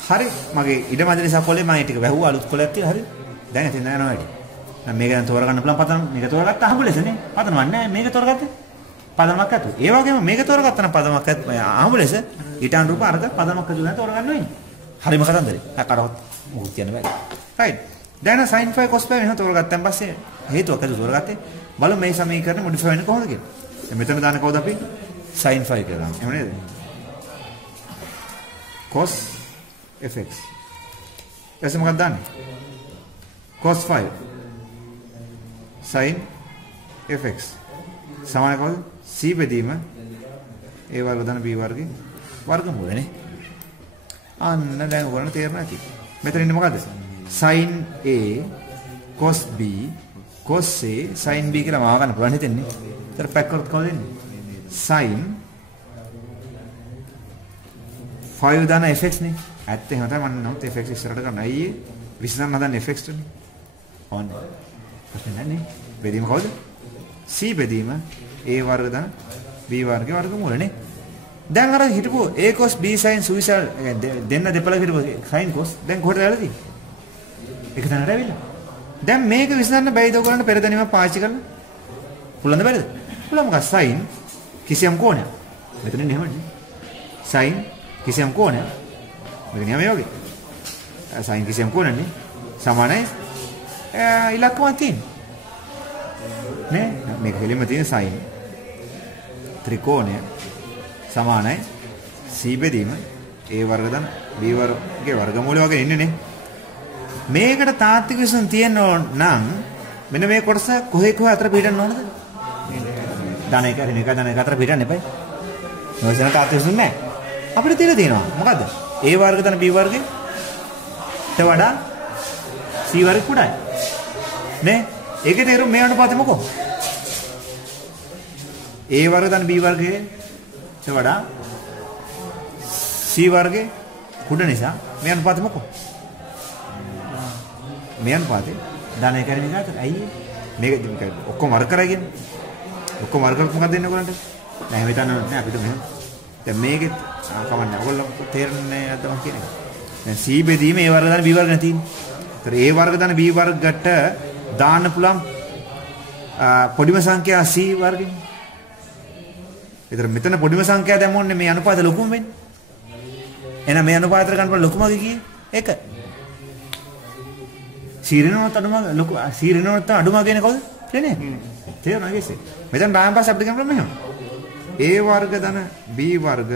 හරි. මගේ ඉඩමැද නිසා කොලේ මම ටික වැහුවා අලුත් කොලයක් තියෙනවා. හරි? දැන් ඉතින් නෑ නෝයිද. දැන් මේක දැන් තෝරගන්න පුළුවන් පතන මේක තෝරගත්තා අහඹ ලෙසනේ. පතනවක් නෑ මේක තෝරගත්තේ. පදමක් ඇතු. ඒ වගේම මේක තෝරගත්තා නම් පදමක් අහමු ලෙස ඊට අනුරූප අර්ග පදමක් ඇතු නැත තෝරගන්න වෙන්නේ. හරිම කතන්දරේ. අකරවත් මොකුත් කියන්න බෑ. රයිට්. දැන් sin 5 cos 5 මෙහෙම තෝරගත්තාන් පස්සේ හේතුවක් ඇතු තෝරගත්තේ. බලමු මේ සමීකරණය මොඩිෆයි වෙන්නේ කොහොමද කියලා. දැන් මෙතන දාන්නේ කවුද අපි? sin 5 කියලා දාමු. එහෙම නේද? cos fx. එතකොට මොකක්ද දාන්නේ? cos 5 sin fx සමාන කවුද? c බෙදීම a වර්ග ධන b වර්ගේ වර්ගමූලනේ. අන්න දැන් ඔයගොල්ලන්ට තේරෙනවා ඇති. මෙතන ඉන්නේ මොකද්ද? sin a cos b cos a sin b කියලා මාව ගන්න පුළුවන් හිතෙන්නේ. ඒතර පැක් කරොත් කොහොමද එන්නේ? sin 5 දාන fx නේ. ඇත්ත එහෙම තමයි මම නමුත් fx ඉස්සරහට ගන්න. අයියේ විශ්ලේෂණ හදන්න fx ටනේ. ඕන්න. ප්‍රශ්න නැහැ නේ. බෙදීම කවුද? c බෙදීම a වර්ග දාන b වර්ගයේ වර්ගමූලනේ. දැන් අර හිටපු a cos b sin සුවිසල් දෙන්න දෙපළ හිටපු sin cos දැන් කොහෙද යලා තියෙන්නේ? එක තැනට ඇවිල්ලා. දැන් මේක විසඳන්න බැයිද ඔයගොල්ලන්ට පෙර දැනීමක් පාවිච්චි කරලා? පුළුවන්ද බැරිද? පුළුවන්. මොකක්ද sin කිසියම් කෝණයක්. මෙතන නෙමෙයි. sin කිසියම් කෝණයක්. මෙතන මේ වගේ. sin කිසියම් කෝණයනේ සමානයි ඉලක්කමක් තියෙන්නේ. නේ? මේක කෙලින්ම තියෙන sin ත්‍රිකෝණය සමානයි c බෙදීම a වර්ග දන b වර්ගයේ වර්ගමූලය වගේ ඉන්නේ නේ. මේකට තාත්වික විසඳුම් තියෙන්න ඕන නම් මෙන්න මේ කොටස කොහේ අතර පිටන්න ඕනද? ධන එක ඍණ එක ධන එක අතර පිටන්න එපයි. මොකද තාත්වික විසඳුම් නැහැ. අපිට තියෙනවා මොකද්ද? a වර්ග ධන b වර්ගයට වඩා c වර්ග කුඩායි. නේ? ඒකේ තේරුම මේ අනුපාතය මොකෝ? a වර්ග ධන b වර්ගයට වඩා c වර්ගේ කුඩ නිසා මේ අනුපාතය මොකෝ? මේ අනුපාතේ ධන එක ඍණ එක අතර. ඇයි මේක ඔක්කොම වර්ග කරා කියන්නේ? ඔක්කොම වර්ග කරලා මොකක්ද දෙන්නේ ඔයගොල්ලන්ට? නෑ හිතන්න නෑ අපිට මෙහෙම. දැන් මේකෙත් කමන්නේ. ඔයගොල්ලෝ තේරෙන්නේ නැද්ද මම කියන්නේ? දැන් c බෙදීම a වර්ග ධන b වර්ග නැතිනේ. ඒතර a වර්ග ධන b වර්ගයට දාන්න පුළුවන් පොඩිම සංඛ්‍යා c වර්ගෙන්. ඒතර මෙතන පොඩිම සංඛ්‍යා දැම්මොන්නේ මේ අනුපාත ලොකුම වෙන්නේ. එහෙනම් මේ අනුපාතයට ගන්න පුළුවන් ලොකුම කීයේ? 1. සීරිනොත් අඩුම ලොකු සීරිනොත් අඩුම කියන්නේ කවුද? නේ? තේරුණා නේද? මෙතන බායම් පස්සේ අපිට ගන්න මෙහෙම. a වර්ග ධන b වර්ග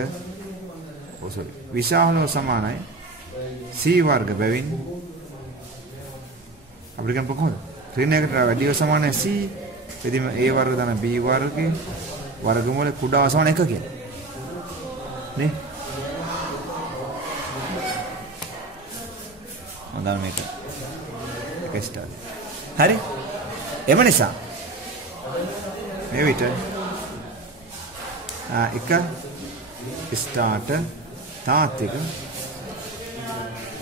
විශාලව සමානයි c වර්ග බැවින් අපිට ගන්න කොහොමද? ඍණයකට වැඩිව සමානයි c එදිම a වර්ග ධන b වර්ගයේ වර්ගමූල කුඩා සමාන 1 කියලා. නේ? හොඳයි මේක. එක ස්ටාර්. හරි? එම නිසා මේ විට එක ස්ටාර්ට තාත්වික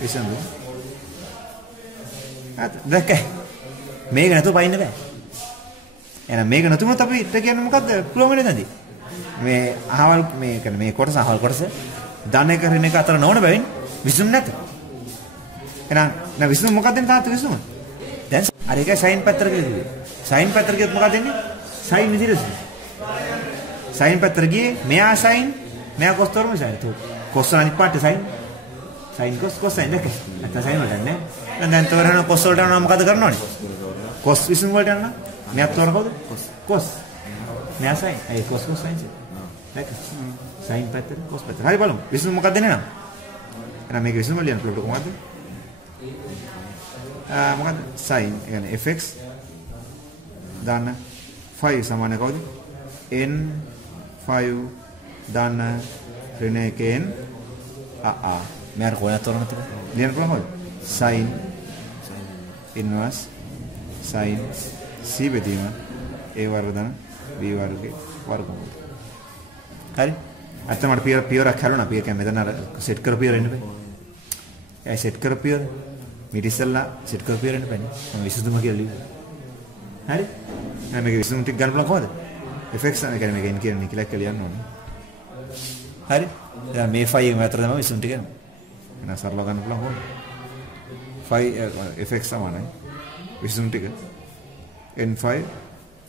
විසඳුම් දැක්කේ මේක නැතුව පයින්න බෑ. එහෙනම් මේක නැතුනොත් අපි ඉත කියන්නේ මොකද්ද? පුළුවන් වෙන්නේ නැති. මේ අහවල් මේ කියන්නේ මේ කොටස අහවල් කොටස ධන එක ඍණ එක අතර නොවන බැවින් විසඳුම් නැත. එහෙනම් නා විසඳුම් මොකක්ද දෙන්නේ තාත්වික විසඳුම? දැන් අර එකයි sin පැත්තට ගියේ. sin පැත්තට ගියොත් මොකක්ද වෙන්නේ? sin විදිහට. sin පැත්තට ගියේ මෙයා sin මෙයා cos තෝරමු sin. તો cos අනිත් පාට sin cos sin දෙක. නැත්නම් sin වලට නෑ. දැන් තෝරන cos වලට යනවා මොකද කරන්න ඕනේ? cos විසඳුම් වලට යනවා. මෙයා තෝරනකොද? cos. මෙයා sin. ඒ cos sin. දැක. sin පැත්තට cos පැත්තට. හරි බලමු. විසඳුම් මොකක්ද දෙන්නේ නම්? එහෙනම් මේක විසඳුම ලියන්න පුළුවන් කොහොමද? මොකද sin يعني fx දාන්න 5 සමාන කවුද? n5 දාන්න ඍණ එකෙන් මෙයාට කොහෙන්ද තෝරන්න තිබුණේ? ලියන්න පුළුවන් මොකද? sin inverse sin c බෙදීම a වර්ග දාන්න b වර්ගයේ වර්ගමූල. හරි? අතන මට පියවරක් හැරුණා. පියවර කියන්නේ මෙතන අර සෙට් කරපු පියවර එන්න බෑ. ඒ සෙට් කරපු පියවර මිට ඉස්සල්ලා සෙට් කරපු පියවර එන්න බෑනේ. මම විසඳුම කියලා ලියුවා. හරි? එහෙනම් මේක විසඳුම් ටික ගන්න පුළුවන් කොහොමද? fx එක කියන්නේ මේක n කියන්නේ කියලා ලියන්න ඕනේ. හරි? දැන් මේ 5 එකම අතර තමයි විසඳුම් ටික එන්නේ. එහෙනම් සරලව ගන්න පුළුවන් කොහොමද? 5 fx සමානයි විසඳුම් ටික n5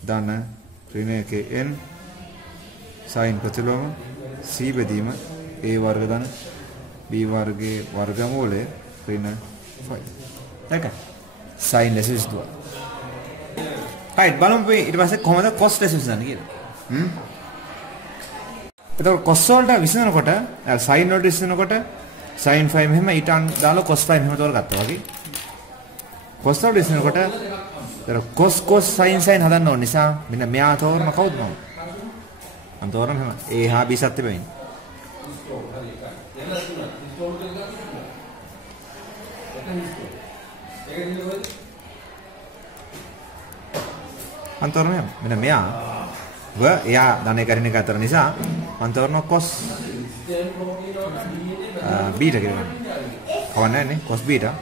ධන ඍණ එකේ n sin ප්‍රතිලෝම c බෙදීම a වර්ග ධන b වර්ගයේ වර්ගමූලය ඍණ 5. ඒක sin ලෙස විසඳුවා. right බලමු ඊට පස්සේ කොහොමද cos ලෙස විසඳන්නේ කියලා. එතකොට cos වලට විසඳනකොට sin වලට විසඳනකොට sin 5 මෙහෙම ඊට දාලා cos 5 මෙහෙම තෝරගත්තා වගේ. cos වලට විසඳනකොට cos sin හදන්න ඕන නිසා මෙන්න මෙයා තෝරන කවුද මම? මම තෝරන හැම a හා b සත්‍ය වෙන්නේ. අන්තෝරණය මෙන්න මෙයා එයා ධන එක ඍණ එක අතර නිසා අන්තෝරණ cos බීටා කියලා ගන්නවා. කවන්නේ නැහැ cos බීටා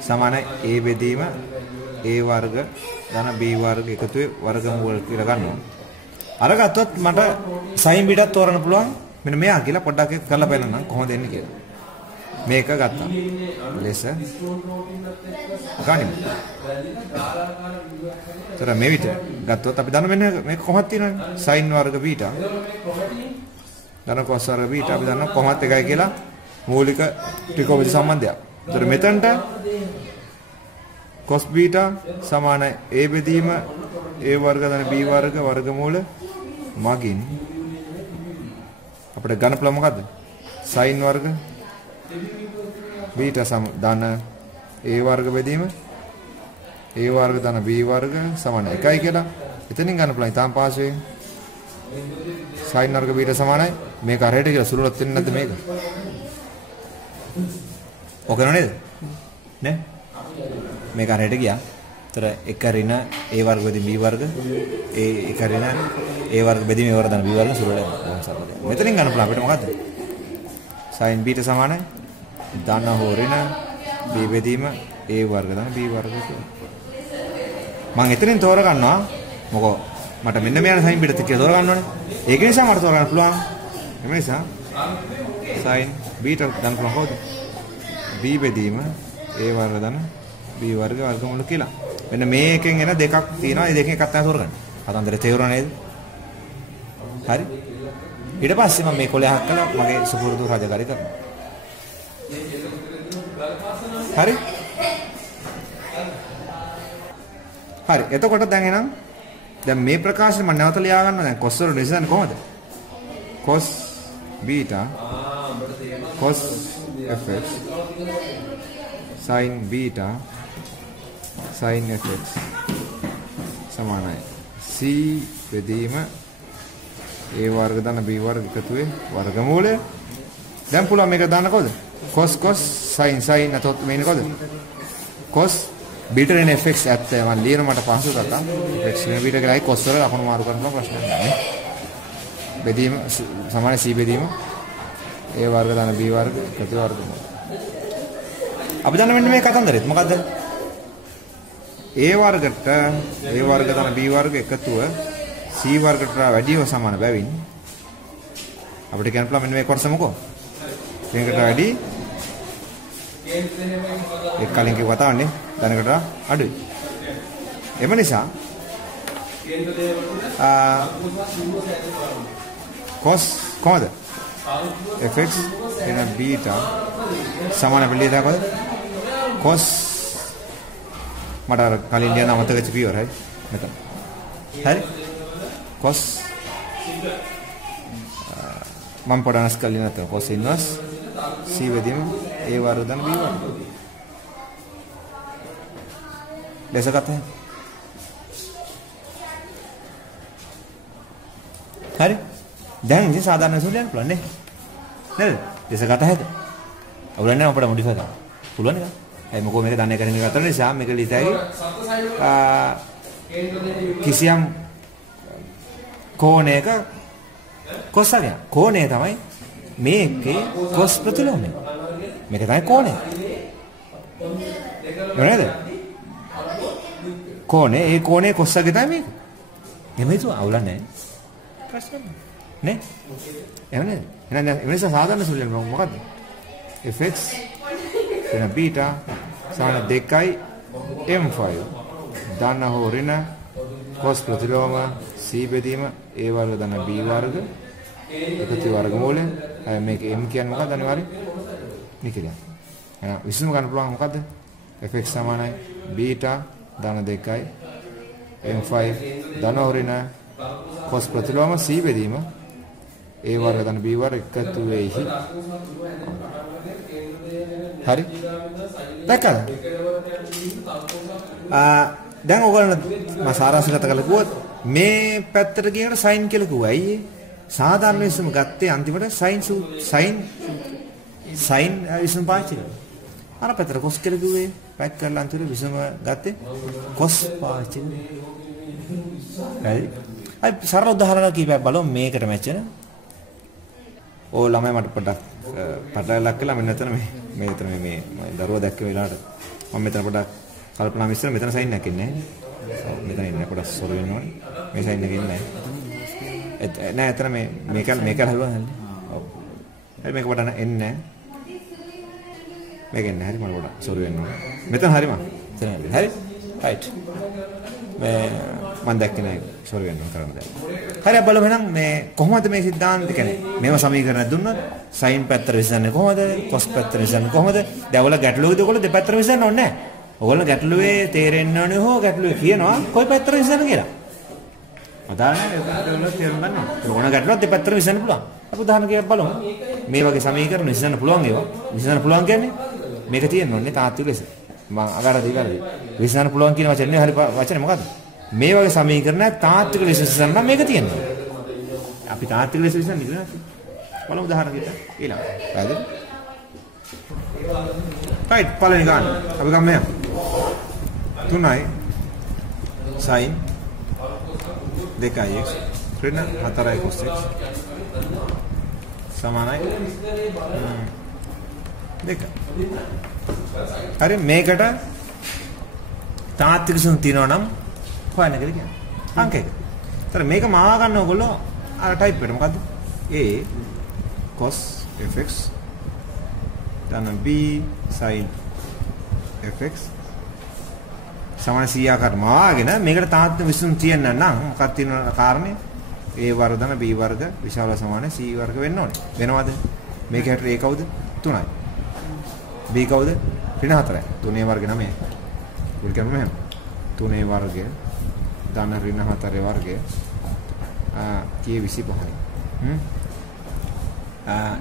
සමානයි a බෙදීම a වර්ග ධන b වර්ග එකතුවේ වර්ගමූල කියලා ගන්නවා. අර ගත්තොත් මට sin බීටාත් තෝරන්න පුළුවන් මෙන්න මෙයා කියලා පොඩ්ඩක් එක කරලා බලන්න කොහොමද එන්නේ කියලා. මේක ගත්තා. ලෙස ගනිමු. තර මේ විතර ගත්තොත් අපි දන්න මෙන්න මේක කොහොමද තියෙනවනේ sin වර්ග බීටා ධන cos වර්ග බීටා අපි දන්නවා කොහොමද එකයි කියලා මූලික ත්‍රිකෝණමිති සම්බන්ධයක්. ඒතර මෙතනට cos බීටා සමානයි a බෙදීම a වර්ග ධන b වර්ග වර්ගමූල මගින් අපිට ගන්න පුළුවන් මොකද්ද? sin වර්ග බීටා ධන a වර්ග බෙදීම a වර්ග ධන b වර්ග සමානයි 1යි කියලා. එතනින් ගන්න පුළුවන් ඊටාම් පාස්වේ sin වර්ග බීටා සමානයි මේක හරියට කියලා සුළුවත් වෙන්නේ නැද්ද මේක? ඔක නේද? නේ? මේක හරියට ගියා. ඒතර එක ඍණ a වර්ග බෙදීම b වර්ග එක ඍණ a වර්ග බෙදීම a වර්ග ධන b වර්ග සුළුවට මෙතනින් ගන්න පුළුවන් අපිට මොකද්ද? sin බීටා සමානයි ධන හෝ ඍණ b බෙදීම a වර්ග ධන b වර්ග කියලා. මම එතනින් තෝර ගන්නවා මොකෝ මට මෙන්න මෙයාට sin බීටා කියලා තෝර ගන්න ඕනේ. ඒක නිසා මට තෝර ගන්න පුළුවන්. එම නිසා sin බීටා ගන්න පුළුවන් කොහොමද? b බෙදීම a වර්ග ධන b වර්ග වර්ගමූල කියලා. මෙන්න මේකෙන් එන දෙකක් තියෙනවා. මේ දෙකෙන් එකක් තමයි තෝරගන්න. කතන්දරේ තේරුණා නේද? හරි. ඊට පස්සේ මම මේ කොලයක් කළා මගේ සුපුරුදු රාජකාරී කරනවා. හරි. හරි. එතකොට දැන් එහෙනම් දැන් මේ ප්‍රකාශය මම නැවත ලියා ගන්නවා. දැන් cos වල රිසන් කොහොමද? cos beta cos fx sin beta sin fx සමානයි c බෙදීම a වර්ග ධන b වර්ග එකතුවේ වර්ගමූලය. දැන් පුළුවන් මේක දාන්න කොහොමද? cos cos sin sin අතොත් මේනේ කොහොමද? cos බීටා ඍණ fx ඇත්ත මම ලියන මට පහසු කරලා fx ඍණ බීටා කියලායි cos වල ලකුණු මාරු කරනවා ප්‍රශ්නයක් නැහැ. බෙදීම සමානයි c බෙදීම a වර්ග ධන b වර්ග එකතුවේ වර්ගමූලය. අපි දන්න මෙන්න මේ කතන්දරෙත් මොකද්ද? a වර්ගට a වර්ග ධන b වර්ග එකතුව c වර්ගට වැඩිව සමාන බැවින් අපිට කියන්න පුළුවන් මෙන්න මේ කොටස මොකෝ? මේකට වැඩි එක් කලින් කිව්ව කතාවනේ ධනකට අඩුයි. එම නිසා cos කොහොමද? fx එන බීටා සමාන වෙලිය දාකවද? cos මට අර කලින් කියන අමතක වෙච්ච පියවර හරි මෙතන. හරි? cos මම පොඩනස් කලින් නැතර cos inverse c වෙදීම a වර්ග ධන b වර්ග. දැසගත හරි? දැන් ඉතින් සාමාන්‍ය සූත්‍රයක් පුළුවන් නේ. නේද? දැසගත හැද? අවුලන්නේ අපිට මොඩිෆයි කරන්න. පුළුවන් නේද? ඒ මොකෝ මේක දන්නේ කරන්නේ අතර නිසා මේක ලිතයි කිසියම් කෝණයක කොස්සගය. කෝණය තමයි මේකේ කොස් ප්‍රතිලෝමය. මේක තමයි කෝණය. නේද? කෝණය ඒ කෝණයේ කොස්සගේ තමයි මේක. එහෙම හිතුවා අවුලක් නැහැ. ප්‍රශ්න නේ? එහෙම නේද? එහෙනම් ඒ නිසා සාධාරණ සුළුයෙන් මොකද්ද? fx එන බීටා සාන 2යි m5 ධන හෝ ඍණ cos ප්‍රතිලෝම c බෙදීම a වර්ග ධන b වර්ග එකතු වර්ගමූලය. මේක m කියන්නේ මොකක්ද අනිවාර්යයෙන්? මේ කියන්නේ. එහෙනම් විසඳුම ගන්න පුළුවන් මොකද්ද? fx සමානයි බීටා ධන 2යි m5 ධන හෝ ඍණ cos ප්‍රතිලෝම c බෙදීම a වර්ග ධන b වර්ග එකතු වෙයි. හරි? දැක්කද? දැන් ඔයගොල්ලෝ මම සාරාංශගත කරලා කිව්වොත් මේ පැත්තට කියනකොට sin කියලා කිව්වා. ඇයි ඒ? සාධාරණ විසම ගත්තේ අන්තිමට sin විසම පාවිච්චි කරලා. අර පැත්තට cos කියලා කිව්වේ. පැක් කරලා අන්තිමට විසම ගත්තේ cos පාවිච්චි කරලා. හරි. අයි සරල උදාහරණයක් කීපයක් බලමු මේකට මැච් වෙන. ඕ ළමයි මට පොඩ්ඩක් පටලැවිලක් කළා මෙන්න එතන මේ එතන මේ දරුවා දැක්ක වෙලාවට මම මෙතන පොඩ්ඩක් කල්පනා මිස්සර මෙතන සයින් එකක් ඉන්නේ නැහැ. මෙතන ඉන්නේ පොඩ්ඩක් සොර වෙන්න ඕනේ. මේ සයින් එකේ ඉන්නේ නැහැ. නෑ එතන මේක හලුවා හල්ලි. ඔව්. හරි මේක පොඩ්ඩක් එන්නේ නැහැ. මේක එන්නේ හරි මම පොඩ්ඩක් සොර වෙන්න ඕනේ. මෙතන හරි මම. එතන හරි. රයිට්. මම දැක්කේ නැහැ සොර වෙන්න කරන්න දැන්. හරි බලමු එහෙනම් මේ කොහොමද මේ සිද්ධාන්ත කියන්නේ මේව සමීකරණ දුන්නොත් සයින් පැත්තට විසඳන්නේ කොහොමද කොස් පැත්තට විසඳන්නේ කොහොමද දැන් ඔයගොල්ලෝ ගැටලුවේදී ඔයගොල්ලෝ දෙපැත්තට විසඳන්න ඕනේ නැහැ. ඔයගොල්ලෝ ගැටලුවේ තේරෙන්න ඕනේ හෝ ගැටලුවේ කියනවා කොයි පැත්තට විසඳන්න කියලා. උදාහරණයක් ඔයගොල්ලෝ තේරුම් ගන්න ඕන ගැටලුවක් දෙපැත්තට විසඳන්න පුළුවන්. අපි උදාහරණයක් බලමු. මේ වගේ සමීකරණ විසඳන්න පුළුවන් ඒවා. විසඳන්න පුළුවන් කියන්නේ මේක තියෙන්න ඕනේ තාත්වික ලෙස. මම අගාරදී වැරදි. විසඳන්න පුළුවන් කියන වචනේ හරි වචනේ මොකද්ද? මේ වගේ සමීකරණයක් තාත්වික ලෙස විසඳන්න මේක තියෙනවා. අපි තාත්වික ලෙස විසඳන්නේ කියලා නැති. බලමු උදාහරණයකට. ඊළඟ. හරිද? right පළවෙනි ගන්න. අපි ගමු මෙහෙම. 3යි sin 2x ඍණ 4යි cos x සමානයි 2. හරි මේකට තාත්වික විසඳුම තියෙනවා නම් හොයන්න කියලා කියන්නේ. අංක 1. ඒතර මේක මාවා ගන්න ඕගොල්ලෝ අර ටයිප් එකට මොකද්ද? A cos fx then b sin fx සමාන c ආකාරයට මාවාගෙන මේකට තාත්වික විසඳුම තියන්න නම් මොකක්ද තියෙන කාරණේ? a වර්ග ධන b වර්ග විශාල සමාන c වර්ග වෙන්න ඕනේ. වෙනවද? මේක හැටර a කවුද? 3යි. b කවුද? ඍණ 4යි. 3 වර්ග 9යි. උල් කරමු මෙහෙම. 3 වර්ගය ධන ඍණ 4 වර්ගය කී 25යි.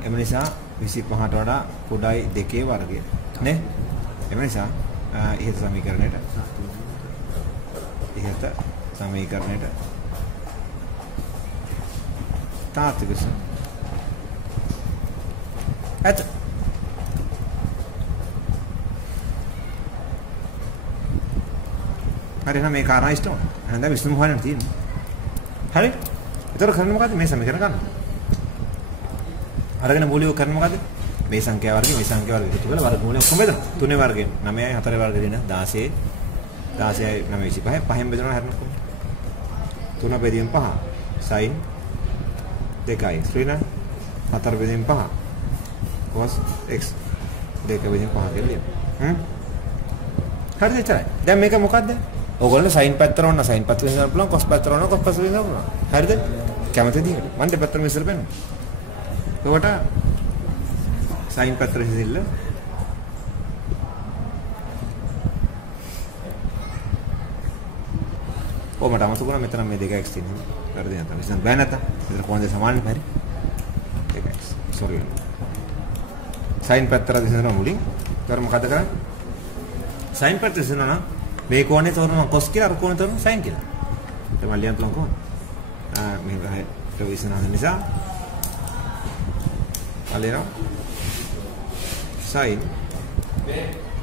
එම නිසා 25ට වඩා පොඩයි 2 වර්ගය නේ? එම නිසා ඉහත සමීකරණයට තාත්වික විසඳුම ඇත. හරි එහෙනම් මේ කාරණා ඉෂ්ට වුණා. එහෙනම් දැන් විසඳුම හොයන්න තියෙන්නේ. හරි? ඒතර කරන්නේ මොකද්ද? මේ සමීකරණ ගන්න. අරගෙන මූලිකව කරන්නේ මොකද්ද? මේ සංඛ්‍යා වර්ගය මේ සංඛ්‍යා වර්ගය එකතු කරලා වර්ගමූලය ඔක්කොම බෙදනවා. 3 වර්ගය 9යි 4 වර්ගය දෙන 16යි 16යි 9 25යි පහෙන් බෙදනවා හරිනකො. 3 බෙදීම 5 sin 2යි ඍණ 4 බෙදීම 5 cos x 2 බෙදීම 5 කියලා ලියනවා. හරිද එච්චරයි. දැන් මේක මොකද්ද? ඕගොල්ලෝ sin පැත්තට ඕන sin පැත්ත විසඳන්න පුළුවන් cos පැත්තට ඕන cos පැත්ත විසඳන්න පුළුවන්. හරිද? කැමති විදිහට. මම දෙපැත්තම විසඳලා බලන්න. එතකොට sin පැත්තට විසඳින්න මට අමතකුණා මෙතන මේ 2x තියෙනවා. හරිද නැත්නම් විසඳන්න බෑ නැත්නම්. මෙතන කොහොමද සමානනේ හරි? 2x. sorry. sin පැත්තට විසඳනවා මුලින්. ඊට මොකද කරන්නේ? sin පැත්ත විසඳනවා නම් මේ කෝණේ තෝරනවා cos කියලා අර කෝණේ තෝරනවා sin කියලා. ඒක මම ලියන්න පුළුවන් කොහොමද? මේ විසඳන නිසා අලේනවා sin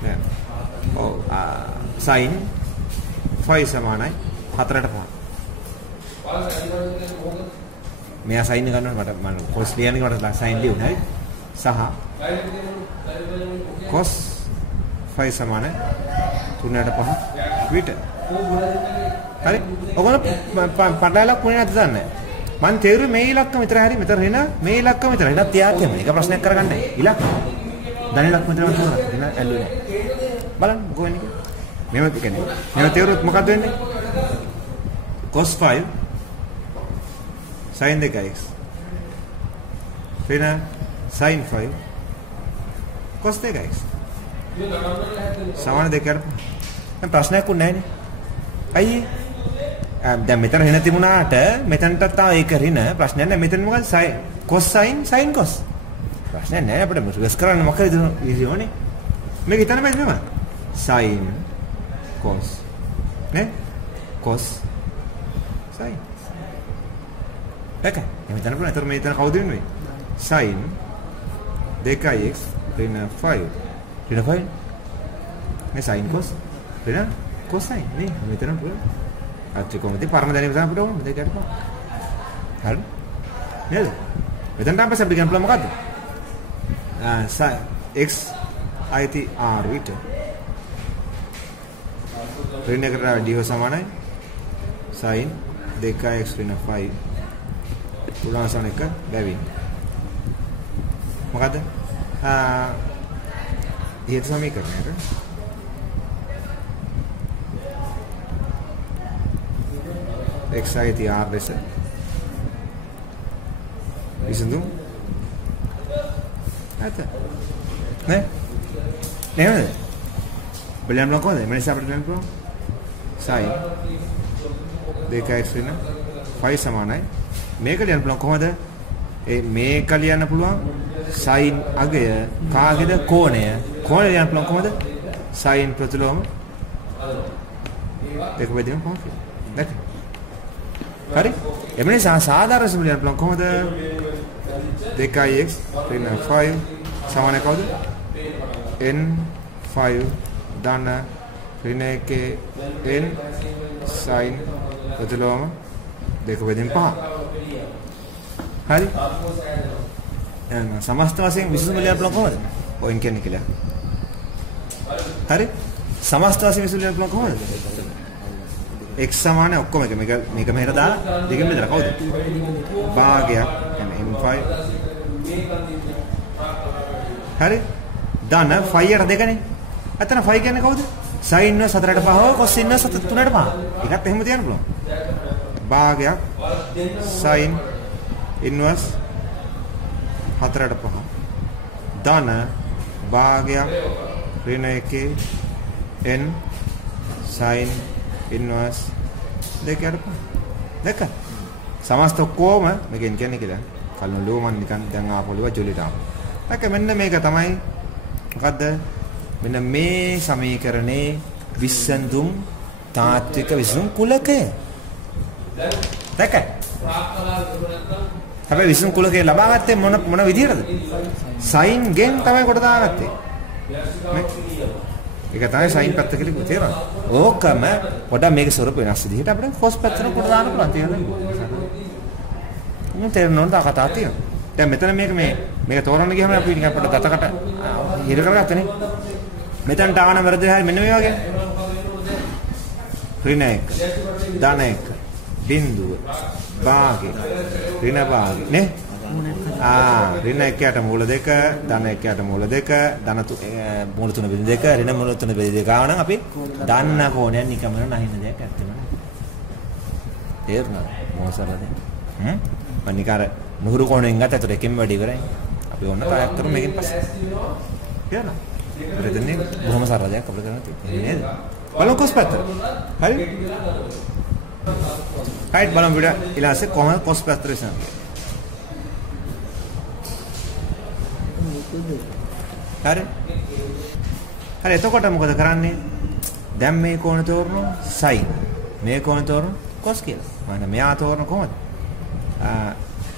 දැන් sin 5 සමානයි 4ට 5. මෙයා sin ගන්නවා මට cos ලියන්නේ මට sin ලියුනේ හරි සහ cos 5 සමානයි 3ට 5 විතර. හරි ඔයගොල්ලෝ පඩලක් වුණේ නැද්ද දන්නේ? මං තේරුවේ මේ ඉලක්කම විතර හරි මෙතන එන මේ ඉලක්කම විතර එනත් තියාගන්න. ඒක ප්‍රශ්නයක් කරගන්න. ඉලක්ක. දැන් ඉලක්ක විතර මම තෝරා. එන ඇල්ලුවේ. බලන්න මොකෝ වෙන්නේ කියලා. මෙහෙම කියන්නේ. මෙහෙම තේරුවොත් මොකද වෙන්නේ? cos 5 sin 2x. වෙන sin 5 cos 2x. සමාන දෙකකට. දැන් ප්‍රශ්නයක් උන්නේ නැහැනේ. අයියේ දැන් මෙතන හෙන තිබුණාට මෙතනටත් තව ඒක රින ප්‍රශ්නයක් නැහැ. මෙතන මොකද cos sin cos ප්‍රශ්නයක් නැහැ. අපිට රිවර්ස් කරන්න මොකද ඉතිෝනේ මේක හිතන්න බෑ නේද? sin cos නේ cos sin එකයි. මෙතන පුළුවන්. ඒතර මෙතන කවුද වෙන්නේ? sin 2x රින 5 රින 5 මේ sin cos රින cosine නේ මෙතන පුළුවන්. ත්‍රිකෝණෙදී පරම දැනීම තමයි අපිට ඕනේ දෙකට පහ. හරි. නේද? මෙතන තමයි අපිට ගන්න පුළුවන් මොකද්ද? x IT r විට ඍණ එකට වැඩිව සමානයි sin 2x ඍණ 5 උදාහරණ එක බැවින් මොකද්ද? ඊට සමීකරණයට x IT r ලෙස විසඳු ඇත නේ නේද බලන්න මොකද මේ නිසා අපිට බලන්න පුළුවන් sin 2x ඍණ 5 සමානයි මේක ලියන්න පුළුවන් කොහොමද මේක ලියන්න පුළුවන් sin අගය කාගේද කෝණය ලියන්න පුළුවන් කොහොමද sin ප්‍රතිලෝම දෙක බෙදීම පහ කියලා හරි එමේ නිසා සාධාරණ සමලිය ලියන්න පුළුවන් කොහොමද 2x ඍණ 5 සමාන කවුද n 5 ධන ඍණ 1 n sin ප්‍රතිලෝම දෙක බෙදීම පහ හරි එහෙනම් සමස්ත වශයෙන් විසඳුම ලියන්න පුළුවන් කොහොමද පොයින්ට් කියන්නේ කියලා හරි සමස්ත වශයෙන් විසඳුම ලියන්න පුළුවන් කොහොමද x සමාන ඔක්කොම එක මේක මෙහෙට දාලා දෙකෙන් බෙදලා කවුද භාගයක් يعني m5 හරි ධන 5ට දෙකනේ අතන 5 කියන්නේ කවුද sin 4ට 5 cos 3ට 5 ඒකත් එහෙම තියන්න පුළුවන් භාගයක් sin ඉන්වර්ස් 4ට 5 ධන භාගයක් ඍණ 1 n sin ඉන්වර්ස් 2ට 5 දෙක සමස්ත කොම මේකෙන් කියන්නේ කියලා කලින් ලෝමන් නිකන් දැන් ආපොළුව ජොලිට ආවා. ඒක මෙන්න මේක තමයි මොකද්ද මෙන්න මේ සමීකරණේ විසඳුම් තාත්වික විසඳුම් කුලකය. දැක්කයි හැබැයි විසඳුම් කුලකේ ලබා ගත්තේ මොන විදිහටද? sin ගෙන් තමයි කොට දාගත්තේ. ඒක තමයි sin පැත්ත කියලා තේරෙනවා. ඕකම පොඩ මේක ස්වරූප වෙනස් විදිහට අපිට cos පැත්තට කොට දාන්න පුළුවන් තේරෙනවද? මම තේරෙනවද කතාව තියෙනවා. දැන් මෙතන මේක තෝරන්න ගියාම අපි නිකන් පොඩ දතකට හිර කරගත්තනේ. මෙතනට ආවන වරද හැරි මෙන්න මේ වගේ. ඍණ 1 ධන 1 බිඳුව භාගේ ඍණ භාගේ නේ ඍණ 1ට මූල 2 ධන 1ට මූල 2 ධන මූල 3 බෙද 2 ඍණ මූල 3 බෙද 2 ආවනම් අපි දන්න කෝණයක් නිකම්ම නැහින දෙයක් ඇත්තම නෑ තේරුණාද මොසරද මම නිකාර නුහුරු කෝණයෙන් ගත්ත අතට එකෙන් වැඩි ඉවරයි අපි ඕන තායක් කරමු මේකෙන් පස්සේ කියනවා රෙදන්නේ බොහොම සරල දෙයක් අපිට කරන්න තියෙන්නේ නේද බලමු cos පැත්ත හරි right බලමු විඩ ඊළඟට කොහොමද cos පැත්ත විසඳන්නේ හරි එතකොට මොකද කරන්නේ දැන් මේ කෝණ තෝරනවා sin මේ කෝණ තෝරනවා cos කියලා මම මෙයා තෝරන කොහොමද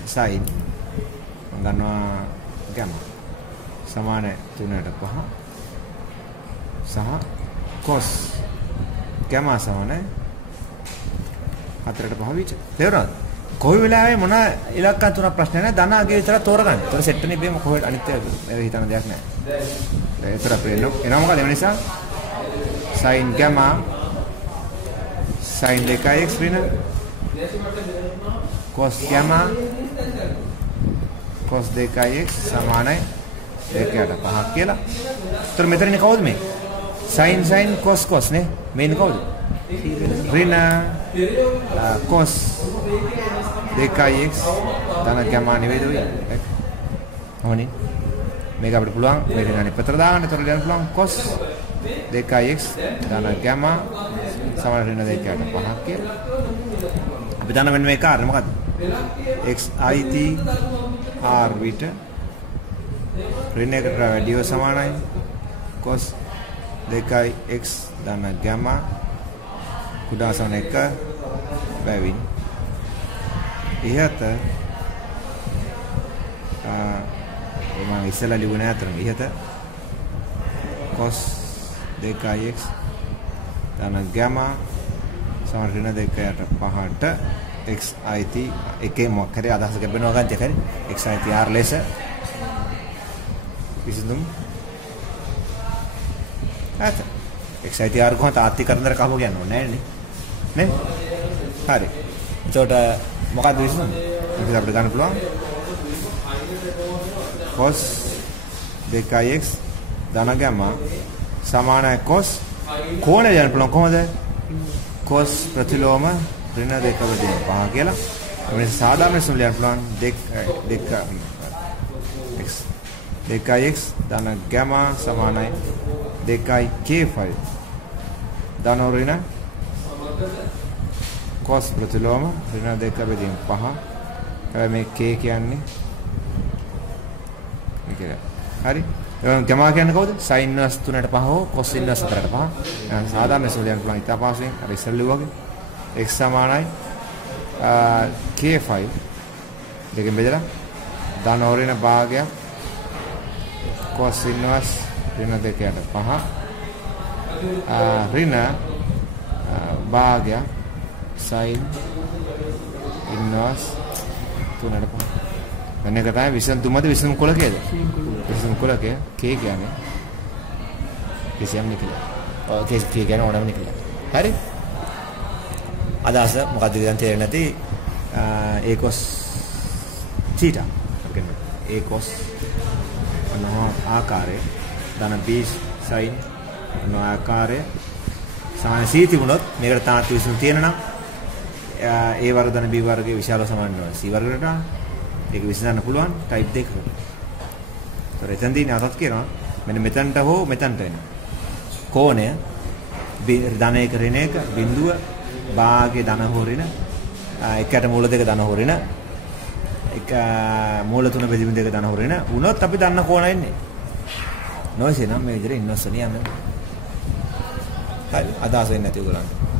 sin මම ගන්නවා gamma සමාන 3ට 5 සහ cos gamma සමාන 4ට 5 විතර තේරුණාද කොයි වෙලාවෙ මොන ඉලක්කම් තුනක් ප්‍රශ්න නැහැ ධන අගේ විතර තෝරගන්න. ඒතර සෙට් එකේ බේම කොහෙද අනිත් ඒවා හිතන දෙයක් නැහැ. ඒතර අපේ එනවා මොකද ඒ නිසා sin gamma sin 2x ඍණ cos gamma cos 2x සමානයි 2ට 5ක් කියලා. ඒතර මෙතනනේ කවුද මේ? sin cos නේ. මේන කවුද? ඍණ cos 2x ධන gamma නෙවෙයිද ඔය? හොනේ. මේක අපිට පුළුවන් මේක ගන්න පතර දාන්න. ඒතර ලියන්න පුළුවන් cos 2x ධන gamma සමාන ඍණ 2ට 5ක් කියලා. අපි දන්න මෙන්න මේ කාරණා මොකද්ද? x it r විට ඍණ එකට වැඩිව සමානයි cos 2x ධන gamma කුඩා සමන 1 බැවින් ඉහත මම ඉස්සෙල්ලා ලියුනේ අතරම ඉහත cos 2x ධන gamma සමාන ඍණ 2යට 5ට x අයිති එකේ මොකක් හරි අදහසක වෙනවා ගන්න එක හරි x අයිති r ලෙස විසඳුම් හත x අයිති r කොහොමද ආත්‍තිකරණය කරකව කියන්න ඕනේ නේ හරි එතකොට මොකක්ද විසඳුම ඒක අපිට ගන්න පුළුවන් cos 2x ධන ගැම්මා සමානයි cos කෝණය යන පුළුවන් කොහොමද cos ප්‍රතිලෝම ඍණ 2/5 කියලා. මේ සාධාරණ සුළු ලියන්න පුළුවන් 2x ධන ගැමා සමානයි 2k5 ධන ඍණ cos ප්‍රතිලෝම ඍණ 2/5. මේ k කියන්නේ මේක හරි. ගැමා කියන්නේ කවුද? sin inverse 3ට 5 හෝ cos inverse 4ට 5. සාධාරණ සුළු ලියන්න පුළුවන් ඉතා පහසුවෙන්. අර ඉස්සෙල්ලා ලිව්වා වගේ x සමානයි k5 දෙකෙන් බෙදලා ධන ඍණ භාගයක් cos inverse ඍණ 2ට 5 ඍණ භාගයක් sin inverse 3ට 5. දැන් එක තමයි විසඳුමද විසඳුම් කුලකයේද? විසඳුම් කුලකය k කියන්නේ කිසියම් නිකල. ඔව් k කියන්නේ ඕනම නිකල. හරි? අදහස මොකද්ද කියන තේරෙන්නේ නැති a cos theta කියන්නේ a cos අනෝ ආකාරයේ ධන b sin අනෝ ආකාරයේ සමාන c තිබුණොත් මේකට තාත් විසඳුම් තියෙනවා නම් a වර්ග ධන b වර්ගයේ විශාල සමාන වෙනවා c වර්ගයට ඒක විසඳන්න පුළුවන් ටයිප් දෙකකට. ඒතර එතෙන්දී නැවතත් කියනවා මෙන්න මෙතනට හෝ මෙතනට එන කෝණය ධන 1 ඍණ 1 බිඳුව භාගයේ ධන හෝ ඍණ එකට මූල දෙක ධන හෝ ඍණ එක මූල තුන බෙදීම දෙක ධන හෝ ඍණ වුණොත් අපි දන්න කෝණය එන්නේ. නොවේසේ නම් මේ විදිහට ඉන්වර්ස් වෙන යන්නේ. හරි අදහස් වෙන්නේ නැති උගලන්ට.